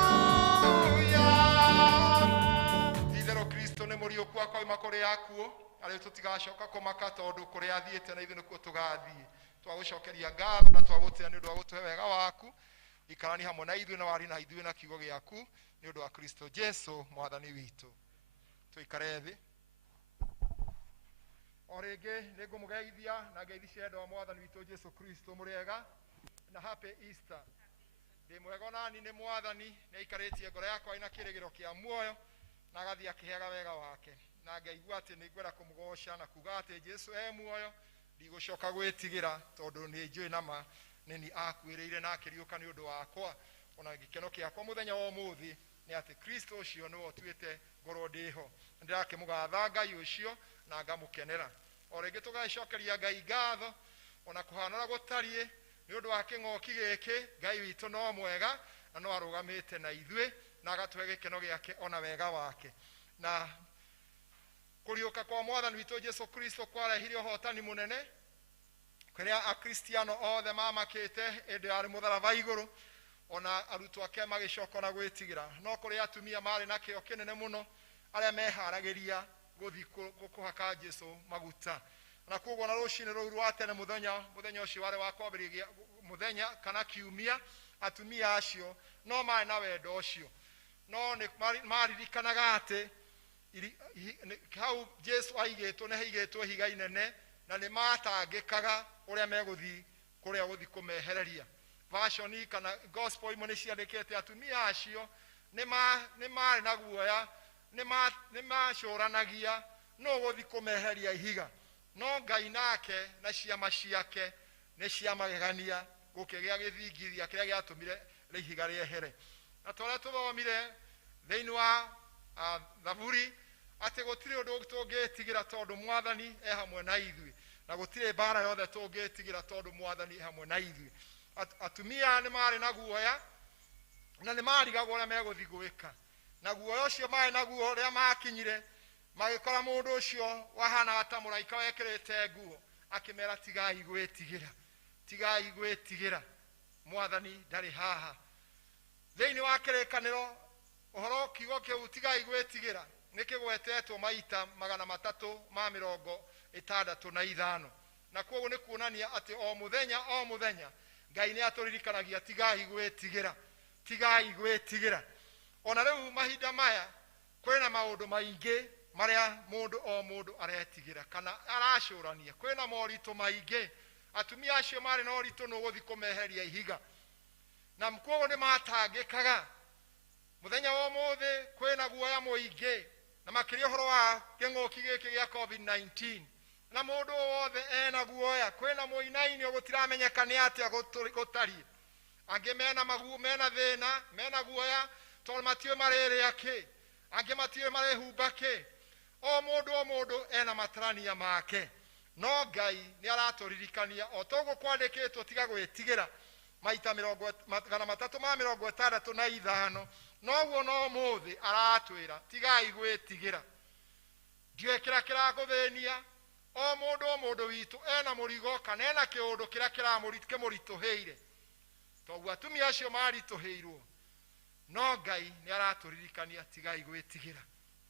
Itherũ Kristo nĩ mũriũku akoima kũrĩ akuo, arĩ tũtigacoka kũmaka tondũ kũrĩa athiĩte na ithuĩ nĩkuo tũgathiĩ. Twagũcokeria ngatho na twagũtĩĩa nĩ ũndũ wa gũtũhe wega waku. Ikarani hamwe na ithuĩ na wari na ithuĩ na kiugo gĩaku nĩ ũndũ wa Kristo Jesu mwathani witũ. Tũikare thĩ. O rĩngĩ nĩ ngũmũgeithia na ngeithicia endwa wa mwathani witũ Jesu Kristo mũrĩega na happy Easter. Ndĩ mwega nani nĩ mwathani nĩ aikarĩtie ngoro yakwa ina kĩrĩgĩro kĩa muoyo na agathiĩ akĩheaga wega wake. Na ngaigua atĩ nĩ ngwenda kũmũgoca na kuga atĩ Jesu muoyo, ndigũcoka gwĩtigĩra tondũ nĩ njũĩ nama nĩ ni akuĩrĩire na akĩriũka nĩ ũndũ wakwa. Ona gĩkeno kĩakwa mũthenya wa ũmũthĩ nĩ atĩ Kristo ũcio nĩwe ũtuĩte ngorwo ndĩho. Ndĩrakĩmũgatha Ngai ũcio na ngamũkenera. O rĩngĩ tũgacokeria Ngai ngatho ona kũhanora gũtariĩ nĩ ũndũ wa kĩng'oki gĩkĩ. Ngai witũ no mwega na no arũgamĩte na ithuĩ na agatũhe gĩkeno gĩake ona wega wake. Na kũriũka kwa mwathani witũ Jesu Kristo kwarehire ũhotani mũnene kũrĩa akristiano othe mamakĩte hĩndĩ yarĩ mũtharaba igũrũ, ona arutwo ake magĩcoka na gwĩtigĩra. No kũrĩ atumia marĩ na kĩo kĩnene mũno arĩa meharagĩria gũthiĩ kũhaka Jesu maguta. Na koguo na rũcinĩ rũu rwa tene mũthenya ũcio warĩ wa kwambĩrĩria mũthenya kana kiumia, atumia acio no marĩ na wendo ũcio, no nĩ maririkanaga atĩ hau Jesu aigĩtwo nĩ haigĩtwo ihiga inene na nĩ matangĩkaga ũrĩa megũthiĩ kũrĩa gũthiĩ kũmehereria. Vationi kana gospel imwe nĩ ciandĩkĩte atumia acio nĩ marĩ na guoya, nĩ macũranagia no gũthiĩ kũmeheria ihiga. No Ngai nake na ciama ciake nĩ ciamagegania gũkĩgĩa gĩthingithia kĩrĩa gĩatũmire ihiga rĩehere. Na tũrĩa tũthomire thĩinĩ wa Thaburi atĩ gũtirĩ ũndũ tũngĩtigĩra tondũ mwathani hamwe na ithuĩ, na gũtirĩ mbara yothe tũngĩtigĩra tondũ mwathani hamwe na ithuĩ. Atumia nĩ marĩ na guoya na nĩ marigagwo ũrĩa megũthiĩ gwĩka, na guoya ũcio marĩ naguo rĩrĩa makinyire magĩkora mũndũ ũcio wahanaga ta mũraika wekĩrĩte nguo akĩmera tigai gwĩtigĩra, tigai gwĩtigĩra, mwathani ndarĩ haha. Thĩinĩ wa kĩrĩkanĩro ũhoro kiugo kĩu tigai gwĩtigĩra nĩ kĩgwetetwo maita 365, na koguo nĩ kuonania atĩ o mũthenya Ngai nĩ atũririkanagia tigai gwĩtigĩra, tigai gwĩtigĩra. Ona rĩu mahinda maya kwĩna maũndũ maingĩ marĩa mũndũ aretigĩra kana aracũrania. Kwĩna moritũ maingĩ. Atumia acio marĩ na ũritũ nĩ gũthiĩ kũmeheria ihiga, na koguo nĩ matangĩkaga. Mũthenya wa ũmũthĩ kwĩna guoya mũingĩ, na makĩria ũhoro wa kĩng'ũki gĩkĩ gĩa COVID-19, na mũndũ wothe ena guoya. Kwĩna mũinainio gũtiramenyeka nĩ atĩa gũtariĩ, angĩ mena thĩna, mena guoya tondũ matiũĩ marĩrĩa kĩ, angĩ matiũĩ marĩhumba kĩ. O mũndũ ena matarania make, no Ngai nĩ aratũririkania o toguo kwandĩkĩtwo tiga gwĩtigĩra maita 365, noguo no mũthĩ aratwĩra tigai gwĩtigĩra. Ndiũĩ kĩrĩa kĩragũthĩnia. O mũndũ witũ ena mũrigo kana ena kĩũndũ kĩrĩa kĩmũritũhĩire, toguo atumia acio maritũhĩirwo, no Ngai nĩ aratũririkania tigai gwĩtigĩra.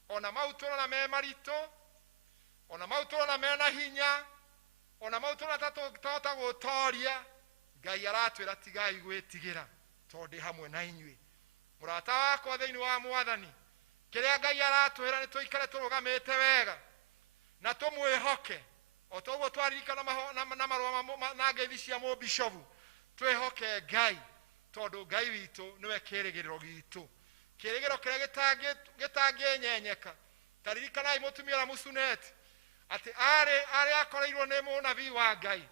Ona mau tũrona me maritũ, ona mau tũrona mena hinya, ona mau tũrona tatũhota gwĩtoria, Ngai aratwĩra tigai gwĩtigĩra tondũ hamwe na inyuĩ. Mũrata wakwa thĩinĩ wa mwathani, kĩrĩa Ngai aratwĩra nĩ tũikare tũrũgamĩte wega na tũmwĩhoke. O toguo twaririkana na marũa na ngeithi cia mũbishopu, twĩhoke Ngai tondũ Ngai witũ nĩwe kĩrĩgĩrĩro gitũ, kĩrĩgĩrĩro kĩrĩa gĩtangĩnyenyeka. Taririkanai mũtumia wa Mũsuneti atĩ arĩ akoreirwo nĩ mũnabii wa Ngai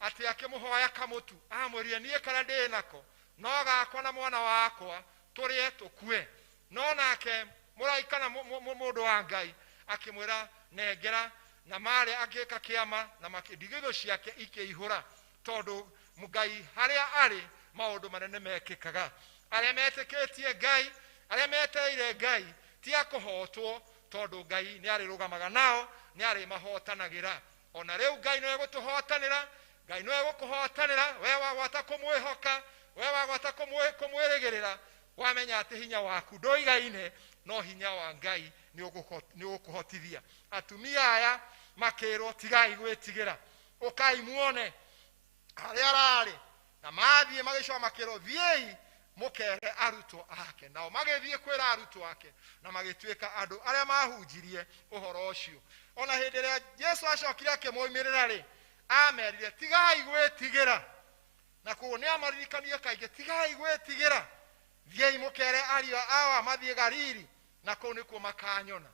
atĩ akĩmũhoya kamũtu, amwĩrire niĩ kana ndĩ nako no gakwa na mwana wakwa tũrĩe tũkue. No nake mũraika na mũndũ wa Ngai akĩmwĩra nengera, na marĩ agĩka kĩama na ndigithũ ciake ikĩihũra, tondũ Ngai harĩa arĩ maũndũ manene mekĩkaga. Arĩa metĩkĩtie Ngai, arĩa metereire Ngai ti akũhotwo, tondũ Ngai nĩ arĩrũgamaga nao nĩ arĩ mahotanagĩra. Ona rĩu Ngai no egũtũhotanĩra, Ngai no egũkũhotanĩra, we wagwata kũmwĩhoka, we wagwata kũmwĩrĩgĩrĩra, wamenya atĩ hinya waku ndũigaine, no hinya wa Ngai nĩ ũgũkũhotithia. Atumia aya makĩrwo tigai gwĩtigĩra, ũkai muone harĩa ararĩ, na mathiĩ magĩcoka makĩrwo thiĩi mũkere arutwo ake. Nao magĩthiĩ kwĩra arutwo ake na magĩtuĩka andũ arĩa mahunjirie ũhoro ũcio. Ona hĩndĩ ĩrĩa Jesu acokire akĩmoimĩrĩra rĩ, amerire tigai gwĩtigĩra, na koguo nĩ amaririkanie kaingĩ tigai gwĩtigĩra, thiĩi mũkere ariũ ao mathiĩ Galili, na kũu nĩkuo makanyona.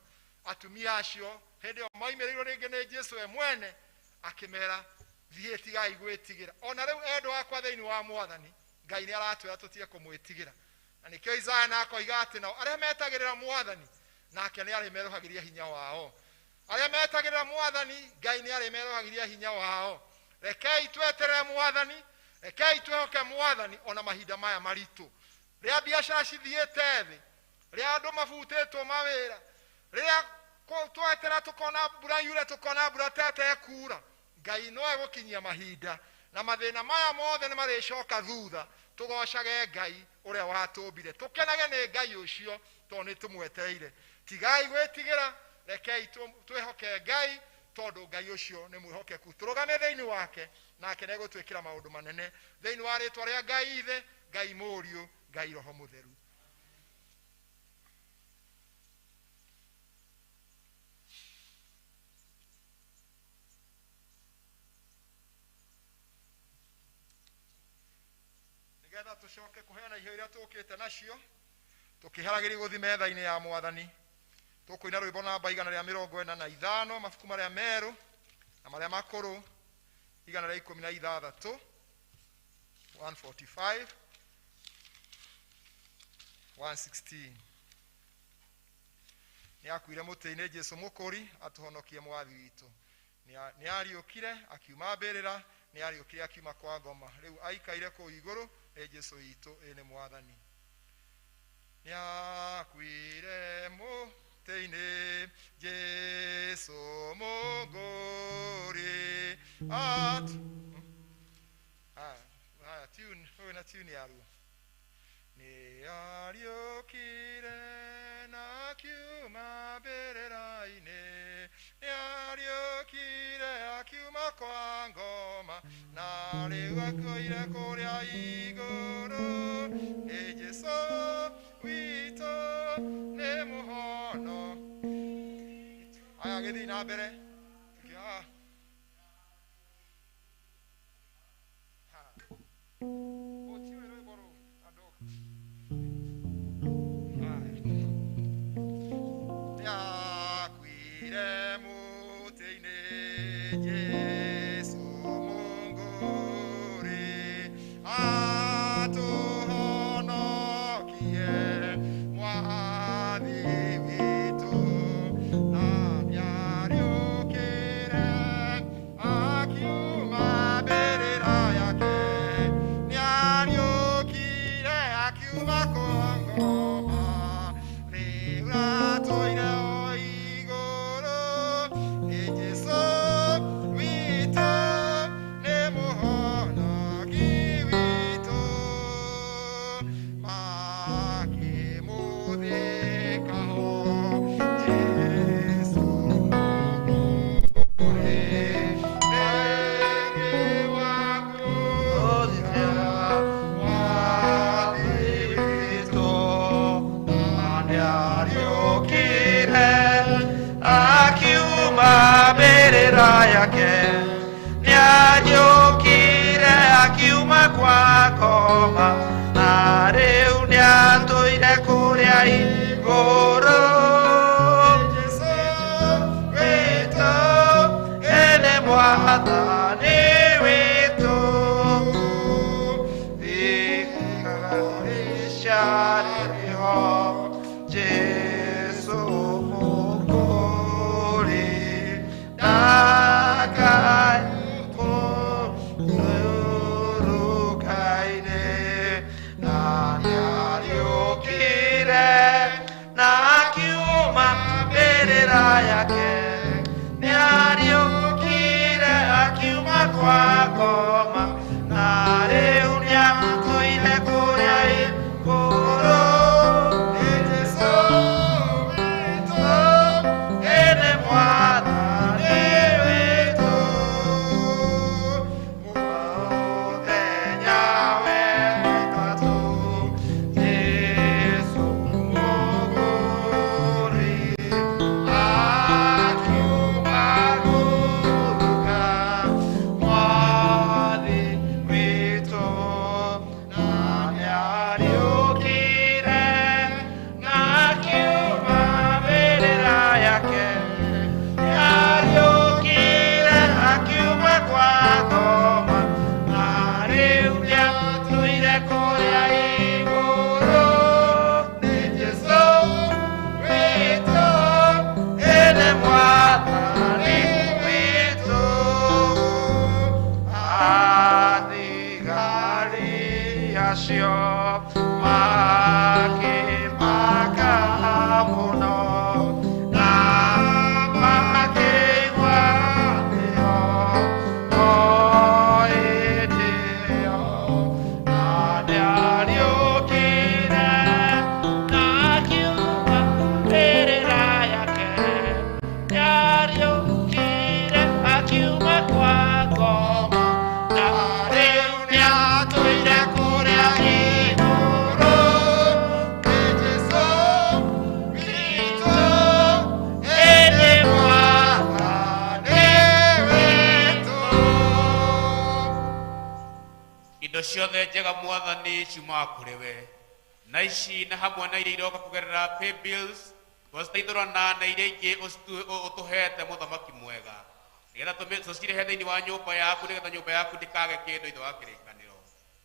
Atumia acio hĩndĩ ĩyo moimĩrĩirwo rĩngĩ nĩ Jesu we mwene akĩmera thiĩ tigai gwĩtigĩra. Ona rĩu endwa akwa thĩinĩ wa Mwathani, Ngai nĩ aratwĩra tũtige kũmwĩtigĩra, na nĩkĩo Isaya nakoiga atĩ nao arĩa metagĩrĩra Mwathani nake nĩ arĩmerũhagĩria hinya wao. Arĩa metagĩrĩra Mwathani, Ngai nĩ arĩmerũhagĩria hinya wao. Rekei tweterere Mwathani, rekei twĩhoke Mwathani ona mahinda maya maritũ, rĩrĩa biacara cithiĩte thĩ, rĩrĩa andũ mabutĩtwo mawĩra, rĩrĩa twetera tukona mbura yure, tukona mbura tete kura. Ngai no egũkinyia mahinda na mathĩna maya mothe nĩ marĩcoka thutha, tũgocage Ngai ũrĩa watũmbire, tũkenage nĩ Ngai ũcio tondũ nĩ tũmwetereire. Tigai gwĩtigĩra, rekei twĩhoke Ngai tondũ Ngai ũcio nĩ mwĩhokeku. Tũrũgame thĩinĩ wake, nake nĩ egũtwĩkĩra maũndũ manene thĩinĩ wa rĩĩtwa rĩa Ngai Ithe, Ngai Mũriũ, Ngai Roho Mũtheru. Nĩgetha tũcoke kũheana iheo iria tũkĩte nacio, tũkĩharagĩria gũthiĩ metha-inĩ ya Mwathani, tũkũina rwĩmbo namba 145, mabuku marĩa merũ na marĩa makũrũ 116, 145, 116. Nĩ akuire mũtĩ-inĩ Jesu mũkũri atũhonokie mwathi witũ. Nĩ ariũkire akiuma mbĩrĩra, nĩ ariũkire akiuma kwa ngoma, rĩu aikaire kũu igũrũ nĩ Jesu witũ, nĩ Mwathani. Nĩ akuire mũtĩ-inĩ Jesu mũkũri tune, huyu na tune ya ruo. Ni ariũkire na akiuma mbĩrĩra-inĩ, ni ariũkire akiuma kwa ngoma, na rĩu akoire kũrĩa igũrũ, nĩ Jesu witũ, nĩ mũhono. Aya gĩthiĩ na mbere. Kire indo ciothe njega mwathani ciumaga kũrĩ we, na ici na hamwe na iria iroka kũgerera pay bills twaciteithũrana na iria ingĩ ũtũhete mũthamaki mwega, nĩgetha tũcirehe thĩinĩ wa nyũmba yaku, nĩgetha nyũmba yaku ndĩkage kĩndũ ithe wa kĩrĩkanĩro.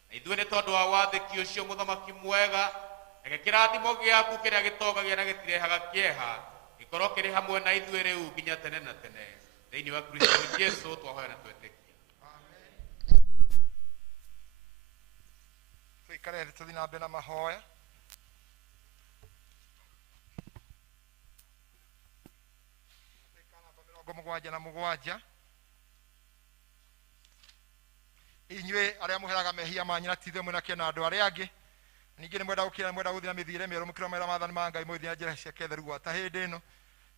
Na ithuĩ nĩ tondũ wa wathĩki ũcio mũthamaki mwega, reke kĩrathimo gĩaku kĩrĩa gĩtogagia na gĩtirehaga kĩeha gĩkorwo kĩrĩ hamwe na ithuĩ rĩu nginya tene na tene, thĩinĩ wa Kristo Jesũ twahoya na twetĩkia. Tũikare thĩ tũthiĩ na mbere na mahoya. Mũgwanja na mũgwanja. Inyuĩ arĩa mũheraga mehia manyu na tithe mwĩna kĩo na andũ arĩa angĩ, ningĩ nĩ mwenda gũkira mwenda gũthiĩ na mĩthiĩre mĩerũ mũkĩrwo mera maathani ma Ngai mũthiĩ na njĩra cia kĩtheru gwata hĩndĩ ĩno.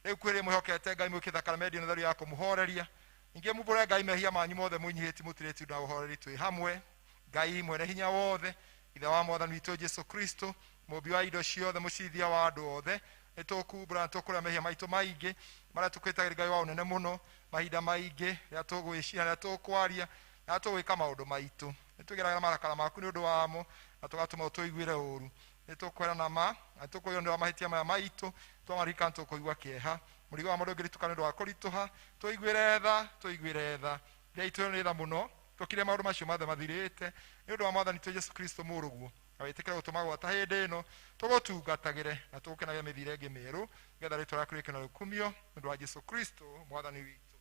Rĩu kwĩrĩ mwĩhokete Ngai mũgĩkĩtha karamedi na theru ya kũmũhoreria, ningĩ mũmbũre Ngai mehia manyu mothe mũnyihĩti mũtirĩti na ũhoreri twĩ hamwe. Ngai mwene hinya wothe, ithe wa mwathani witũ Jesũ Kristo, mũmbi wa indo ciothe, mũcirithia wa andũ othe, nĩ tũkumbũra na tũkũrĩa mehia maitũ maingĩ marĩa tũkwĩtagĩra Ngai wa ũnene mũno, mahinda maingĩ rĩrĩa tũgwĩciria rĩrĩa tũkwaria na tũgwĩka maũndũ maitũ. Nĩ tũgeragĩra marakara maku nĩ ũndũ wamo na tũgatũma tũiguĩre ũũru. Nĩ tũkwĩra na ma na tũkũigua nĩ wa mahĩtia maya maitũ, twamarika tũkũigua kĩeha, mũrigo wa mũndũ ũngĩrituka nĩ ũndũ wa kũritũha, tũiguĩre tha rĩrĩa itũ nĩ tha mũno, tũkire maũndũ macio mothe mathirĩte nĩ ũndũ wa mwathani witũ Jesũ Kristo mũrũguo, na wĩtĩkĩre gũtũma gwata hĩndĩ ĩno tũgũtungatagĩre na tũgũkenagĩra mĩthiĩre ĩngĩ mĩerũ, nĩgetha rĩtwa rĩaku rĩkĩona rĩkumio nĩ ũndũ wa Jesũ Kristo mwathani witũ.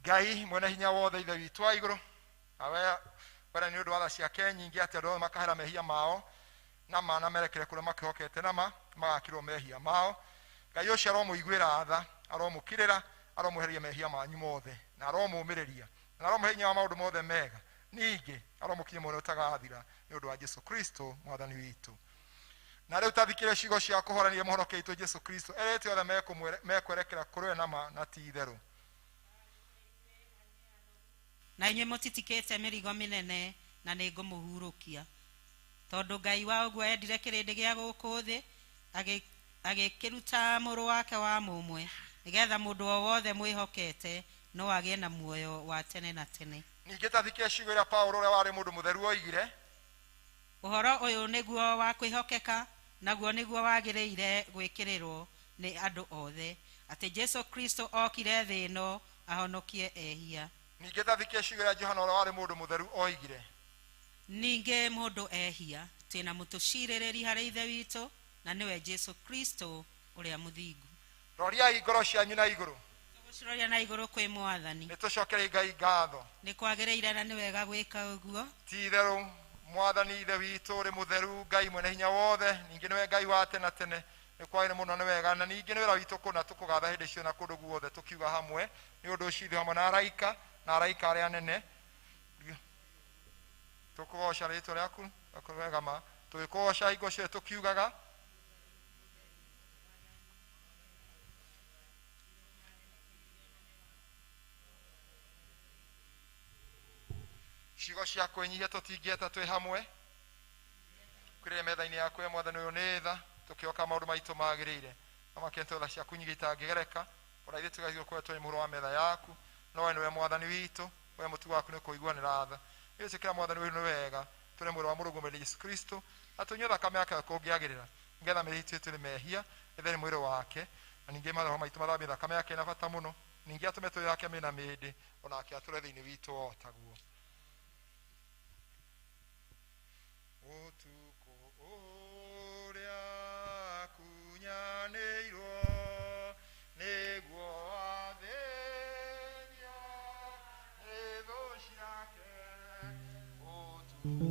Ngai mwene hinya wothe, ithe witũ wa igũrũ, nawe wera nĩ ũndũ wa tha ciake nyingĩ atĩ andũ othe makahera mehia mao na mana merekere kũrĩa makĩhokete na magakĩrwo mehia mao. Ngai ũcio aromũiguĩra tha, aromũkirĩra, aromũheria mehia manyu mothe, na aromũmĩrĩria, na aromũhe hinya wa maũndũ mothe mega, ningĩ aromũkinyia muoyo ũtagathira nĩ ũndũ wa Jesũ Kristo mwathani witũ. Na rĩu tathikĩre ciugo cia kũhoorania mũhonokia witũ Jesũ Kristo erĩte othe mekwerekera kũrĩ we na ti itherũ. Na inyuĩ mũtitikĩte mĩrigo mĩnene na nĩ ngũmũhurũkia, tondũ Ngai wa ũguo endire kĩrĩndĩ gĩa gũkũ thĩ agĩkĩruta mũrũ wake wa mũmwe, nĩgetha mũndũ o wothe mwĩhokete no agĩe na muoyo wa tene na tene. Ningĩ tathikĩre ciugo iria Paulo ũrĩa warĩ mũndũ mũtheru oigire, ũhoro ũyũ nĩguo wa kwĩhokeka, naguo nĩguo wagĩrĩire gwĩkĩrĩrwo nĩ andũ othe, atĩ Jesũ Kristo okire thĩ ĩno ahonokie ehia. Ningĩ tathikĩre ciugo iria Johana ũrĩa warĩ mũndũ mũtheru oigire, ningĩ mũndũ ehia twĩna mũtũcirĩrĩri harĩ ithe witũ, na nĩwe Jesũ Kristo ũrĩa mũthingu. Roriai ngoro cianyu na igũrũ, tũgũciroria na igũrũ kwĩ mwathani. nĩ tũcokerei Ngai ngatho. Nĩ kwagĩrĩire na nĩ wega gwĩka ũguo. Ti itherũ mwathani ithe witũ ũrĩ mũtheru, Ngai mwene hinya wothe, ningĩ nĩwe Ngai wa tene na tene, nĩ kwagĩrĩire mũno nĩ wega, na ningĩ nĩ wĩra witũ kũna tũkũgatha hĩndĩ ciothe na kũndũ guothe tũkiuga hamwe, nĩ ũndũ ũcio ithuĩ hamwe na araika arĩa anene tũkũgoca rĩtwa rĩaku wega ma tũgĩkũgoca hingo ciothe tũkiugaga ciugo cia kwĩnyihia tũtingĩeta twĩ hamwe kwĩrĩre metha-inĩ yaku ya mwathani ũyũ nĩ tha, tũkĩoka maũndũ maitũ magĩrĩire amakete tha ciaku nyingĩ itangĩgereka, ona ithuĩ tũgathio kũrĩa tũrĩ mũrũ wa metha yaku, no we nĩwe mwathani witũ, we mũtu waku nĩ kũiguanĩra tha. Ĩgĩtĩkĩra mwathani ũyũ nĩ wega tũrĩ mwĩrĩ wa mũrũguo mwĩrĩ Jesũ Kristo, na tũnyue thakame yake kũngĩagĩrĩra, nĩgetha mĩĩrĩ itũ tũrĩ mehia ĩthe nĩ mwĩrĩ wake, na ningĩ maroho maitũ mathambie thakame yake na bata mũno, ningĩ atũme tũrĩ yake mĩna mĩndĩ, onake atũre thĩinĩ witũ o taguo. Ũtukũ ũrĩa kunyanĩirwo nĩguo wathĩnia nĩ thũ ciake. Ũtukũ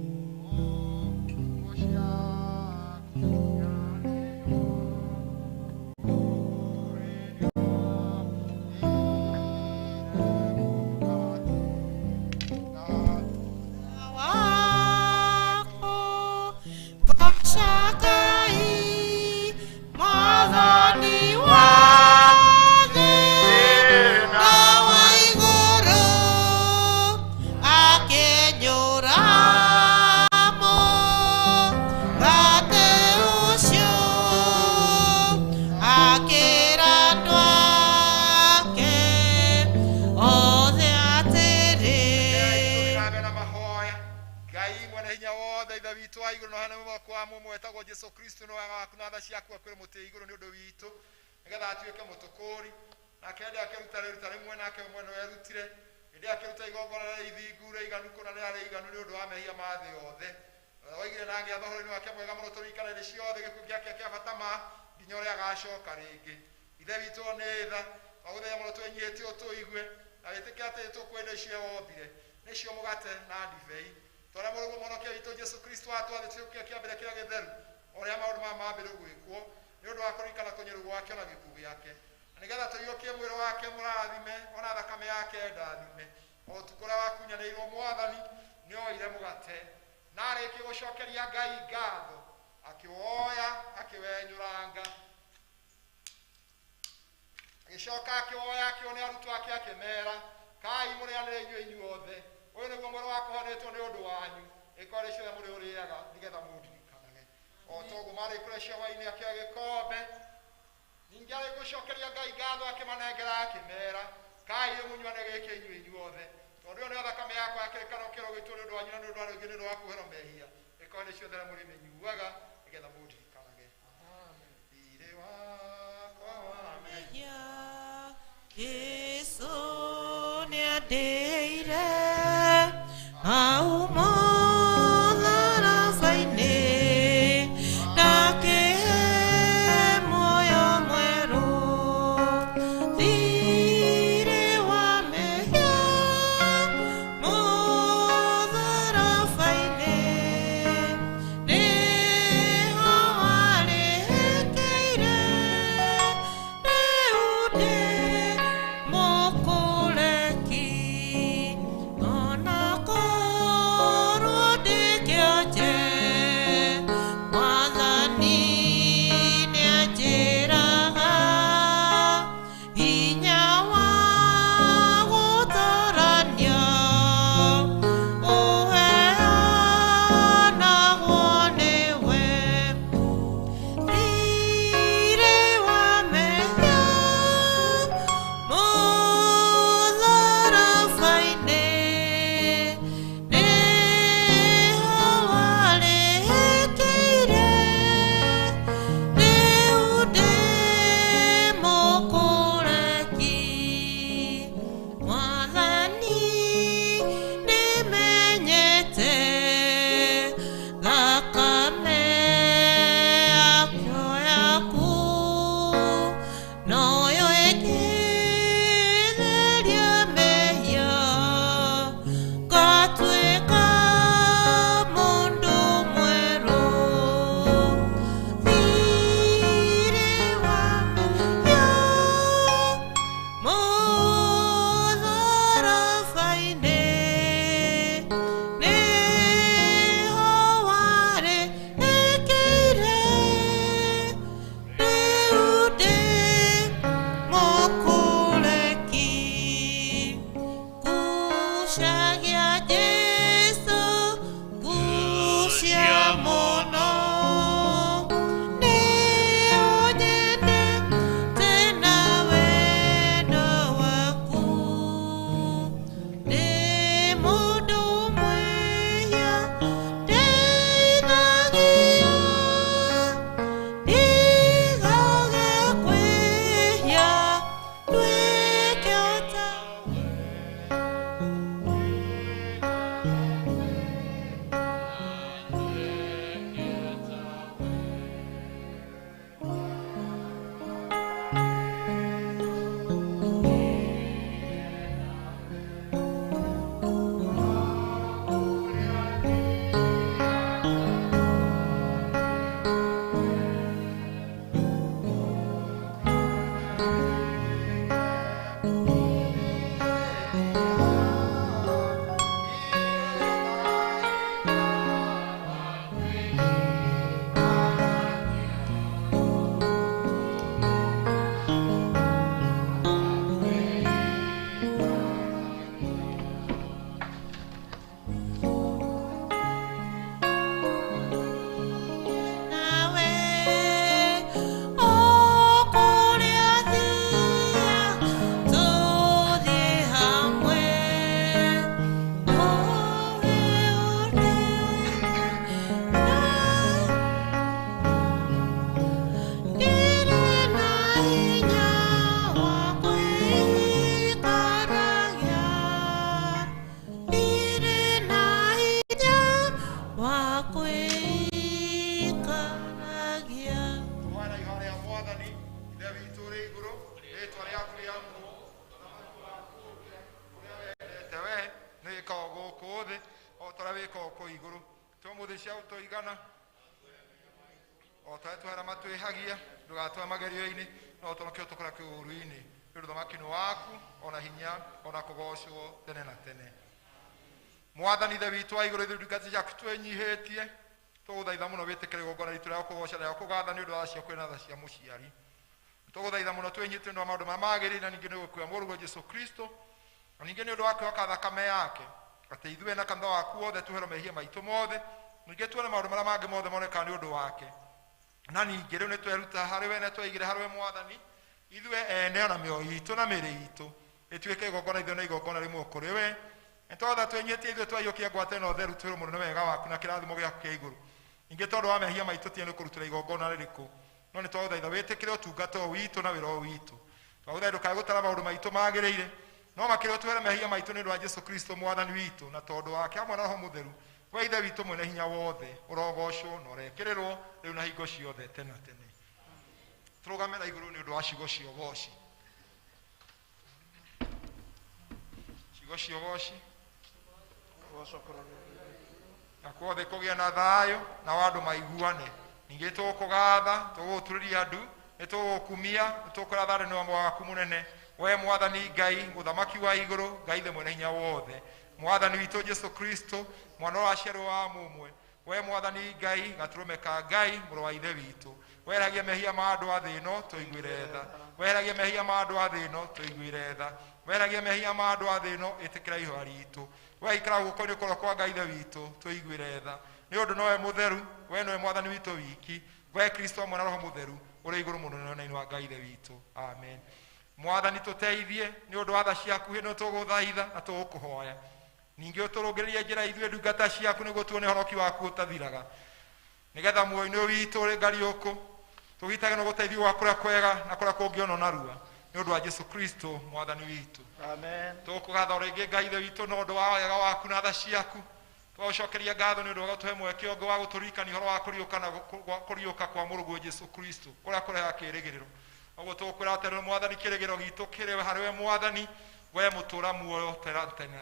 Sakai, Mother. mũmwe wetagwo Jesu Kristo nĩ wega waku na tha ciaku akwĩre mũtĩ igũrũ nĩ ũndũ witũ nĩgetha atuĩke mũtũkũri nake hĩndĩ akĩruta rĩruta rĩmwe nake mwene werutire hĩndĩ akĩruta igongona rĩa ithingu rĩiganu kũna rĩrĩa rĩiganu nĩ ũndũ wa mehia ma thĩ yothe oigire na angĩatha ũhoro-inĩ wake mwega mũno tũririkane hĩndĩ ciothe gĩkuũ gĩake kĩa bata ma nginya ũrĩa agacoka rĩngĩ ithe witũ nĩ tha twagũthaitha mũno twĩnyihĩtie ũtũigue na wĩtĩkia atĩ tũkwenda icio wombire nĩcio mũgate na ndibei twarĩa mũrũguo mũhonokia witũ Jesu Kristo atwathĩtũkia kĩambĩre kĩrĩa gĩtheru ũrĩa maũndũ maya mambĩrĩ gwĩkwo nĩ ũndũ wa kũririkana kũnyũrũ gwake ona gĩkuũ gĩake na nĩgetha tũiyũkie mwĩrĩ wake mũrathime ona thakame yake ndathime o ũtukũ ũrĩa wakunyanĩirwo mwathani nĩ oire mũgate na arĩkia gũcokeria Ngai ngatho akĩwoya akĩwenyũranga agĩcoka akĩwoya akĩone arutwo ake akĩmera kai mũrĩanĩre inyuĩ inyuothe ũyũ nĩguo mwĩrĩ wakwa ũheanĩtwo nĩ ũndũ wanyu ĩkorwo ciothe mũrĩ ũrĩaga nĩgetha mũndirikanage o toguo marĩ kũrĩa hwaĩ-inĩ akĩoya gĩkombe ningĩ arĩgũcokeria Ngai ngatho akĩmanengera akĩmera kai mũnyuane gĩkĩ inyuĩ inyuothe tondũ ĩyo nĩyo thakame yakwa ya kĩrĩkanĩro kĩrĩa gĩtwo nĩ ũndũ wanyu na nĩ ũndũ wa rĩngĩ nĩ ũndũ wa kũherwo mehia ĩkorwo nĩ ciothe mũrĩ mĩnyuaga nĩgetha mũndirikanage thirĩ wakwa wa mehia Jesũ nĩandĩire auma tharaba-inĩ nakĩhe muoyo mwerũ thirĩ wa mehia mũtharaba-inĩ nĩho arĩhĩkĩire rĩu ndĩ mũkũrekia baigana o ta twara matwihagia ndugatwe magerio-ini no tonokio tukora kiuru-ini ndu makino waku ona hinya ona kugocwo tene na tene mwathani ithe witũ wa igũrũ ithuĩ ndungata ciaku twĩnyihĩtie tũgũthaitha mũno wĩtĩkĩre igongona ritũ rĩa kũgoca rĩa kũgatha nĩ ũndũ wa cia kwĩna tha cia mũciari tũgũthaitha mũno twĩnyihĩtie nĩ ũndũ wa maũndũ marĩa magĩrĩire na ningĩ nĩ gũkuua mũrũguo Jesũ Kristo na ningĩ nĩ ũndũ wa kwĩhoka thakame yake atĩ ithuĩ na kanitha waku wothe tweherwo mehia maitũ mothe ningĩ tuone maũndũ marĩa mangĩ mothe monekaga nĩ ũndũ wake na ningĩ rĩu nĩ tweruta harĩ we na tweigĩre harĩ we mwathani ithuĩ ene ona mĩoyo itũ na mĩĩrĩ itũ ĩtuĩke igongona ithuĩ na igongona rĩmwe kũrĩ we nĩtwothe twĩnyihĩtie ithuĩ twaiyũkia ngwatanĩro theru twĩrwo mũno nĩ wega waku na kĩrathimo gĩaku kĩa igũrũ ningĩ tondũ wa mehia maitũ tiene kũrutĩra igongona rĩrĩkũ no nĩ twagũthaitha wĩtĩkĩre ũtungata ũyũ witũ na wĩra ũyũ witũ twagũthaitha ndũkae gũtara maũndũ maitũ magĩrĩire no makĩria ũtwehere mehia maitũ nĩ ũndũ wa Jesũ Kristo mwathani witũ na tondũ wake hamwe na roho mũtheru we ithe witũ mwene hinya wothe ũrogocwo na ũrekĩrĩrwo rĩu na hingo ciothe tene na tene tũrũgame na igũrũ nĩ ũndũ wa ciugo cia ũgoci ciugo cia ũgoci na kuothe kũgĩa na thayũ na andũ maiguane ningĩ tũgũkũgatha tũgũgũturĩria andu nĩ tũgũkumia nĩ tũkũratha nĩ wamo waku mũnene we mwathani Ngai mũthamaki wa igũrũ Ngai ithe mwene hinya wothe mwathani witũ Jesũ Kristo mwana wa ciarĩ wa mũmwe we mwathani Ngai gatũrũme ka Ngai mũrũ wa ithe witũ weheragia mehia ma andũ a thĩ ĩno tũiguĩre tha weheragia mehia ma andũ a thĩ ĩno tũiguĩre tha weheragia mehia ma andũ a thĩ ĩno ĩtĩkĩra ihooya ritũ we ikara guoko-inĩ kũrĩa kwa Ngai ithe witũ tũiguĩre tha nĩ ũndũ nowe mũtheru we nowe mwathani witũ wiki we Kristo hamwe na roho mũtheru ũrĩ igũrũ mũno mwena-inĩ wa Ngai ithe witũ amen mwathani tũteithie nĩ ũndũ wa tha ciaku hĩndĩ tũgũthaitha na tũgũkũhoya ningĩ ũtũrũngĩrĩrie njĩra ithuĩ ndungata ciaku nĩguo tuone ũhoroki waku ũtathiraga nĩgetha muoyo-inĩ witũ ũrĩ ngariũkũ tũgitage na gũteithio gwa kũrĩa kwega na kũrĩa kũngĩona narua nĩ ũndũ wa Jesũ Kristo mwathani witũ tũgũkũgatha rĩngĩ Ngai ithe witũ na ũndũ wa wega waku na tha ciaku twagũcokeria ngatho nĩ ũndũ wa gũtũhe mweke ũngĩ wa gũtũririkania ũhoro wa kũriũka na kũriũka kwa mũrũguo Jesũ Kristo kũrĩa kũrehaga kĩĩrĩgĩrĩro ũguo tũgũkwĩra atĩ mwathani kĩĩrĩgĩrĩro gitũ kĩrĩ harĩ we mwathani we mũtũũra muoyo tene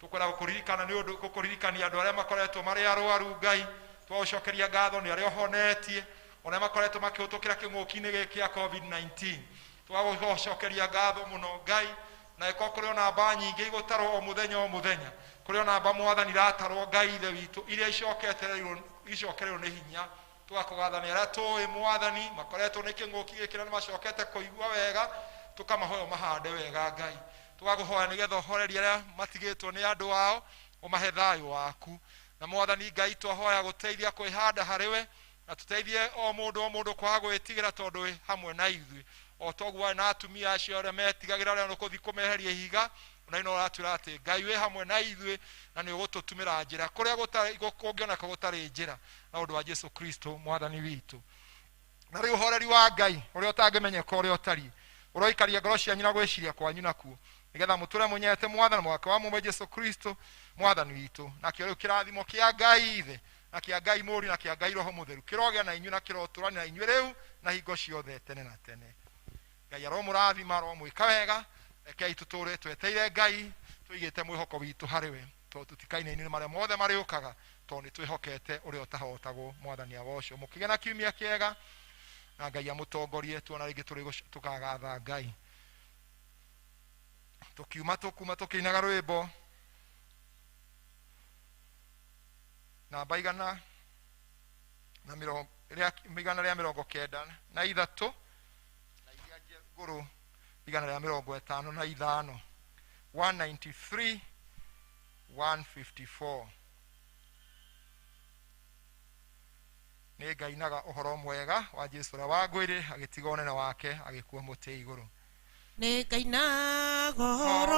tũkwĩra gũkũririkana nĩ ũndũ gũkũririkania andũ arĩa makoretwo marĩ arũaru Ngai twagũcokeria ngatho nĩ arĩa ũhonetie ona makoretwo makĩhĩtũkĩra kĩng'ũki-inĩ gĩkĩ kĩa COVID-19 twagũcokeria ngatho mũno Ngai na ĩkorwo kũrĩ o namba nyingĩ igũtarwo o mũthenya kũrĩ o namba mwathani iratarwo Ngai ithe witũ iria icokereirwo nĩ hinya tũgakũgatha nĩ arĩa tũĩ mwathani makoretwo nĩ kĩng'ũki gĩkĩ na nĩ macokete kũigua wega tũkamahoya mahande wega Ngai tũgakũhoya nĩgetha ũhorerie arĩa matigĩtwo nĩ andũ ao ũmahe thayũ waku na mwathani Ngai twahoya gũteithia kwĩhanda harĩ we na tũteithie o mũndũ kwaga gwĩtigĩra tondũ wĩ hamwe na ithuĩ o toguo na atumia acio arĩa metigagĩra ũrĩa ũgũthiĩ kũmeheria ihiga na ino ũratwĩra atĩ Ngai wĩ hamwe na ithuĩ na nĩ ũgũtũtumĩra njĩra kũrĩa kũngĩoneka gũtarĩ njĩra na ũndũ wa Jesũ Kristo mwathani witũ na rĩu ũhoreri wa Ngai ũrĩa ũtangĩmenyeka ũrĩa ũtariĩ ũroikaria ngoro cianyu na gwĩciria kwanyu nakuo nĩgetha mũtũre mũnyete mwathani mwake wa mũmwe Jesũ Kristo mwathani witũ nakĩo rĩu kĩrathimo kĩa Ngai ithe na kĩa Ngai mũriũ na kĩa Ngai roho mũtheru kĩrogĩa na inyuĩ na kĩrotũrania na inyuĩ rĩu na hingo ciothe tene na tene Ngai aromũrathima aromwĩka wega rekei tũtũũre tweteire Ngai tũigĩte mwĩhoko witũ harĩ we tondũ tũtikainainĩ marĩa mothe marĩũkaga tondũ nĩ twĩhokete ũrĩa ũtahotagwo mwathani agocio mũkĩgĩa na kiumia kĩega na Ngai amũtongorie tuona rĩngĩ tũkagatha Ngai tũkiuma tũkĩinaga rwĩmbo namba igana rĩa mĩrongo kenda na ithatũ na iria ngũrũ igana rĩa mĩrongo ĩtano na ithano 193 154 nĩ ngainaga ũhoro mwega wa Jesũ ũrĩa wangwĩrĩ agĩtiga ũnene wake agĩkua mũtĩ igũrũ nĩ ngainaga ũhoro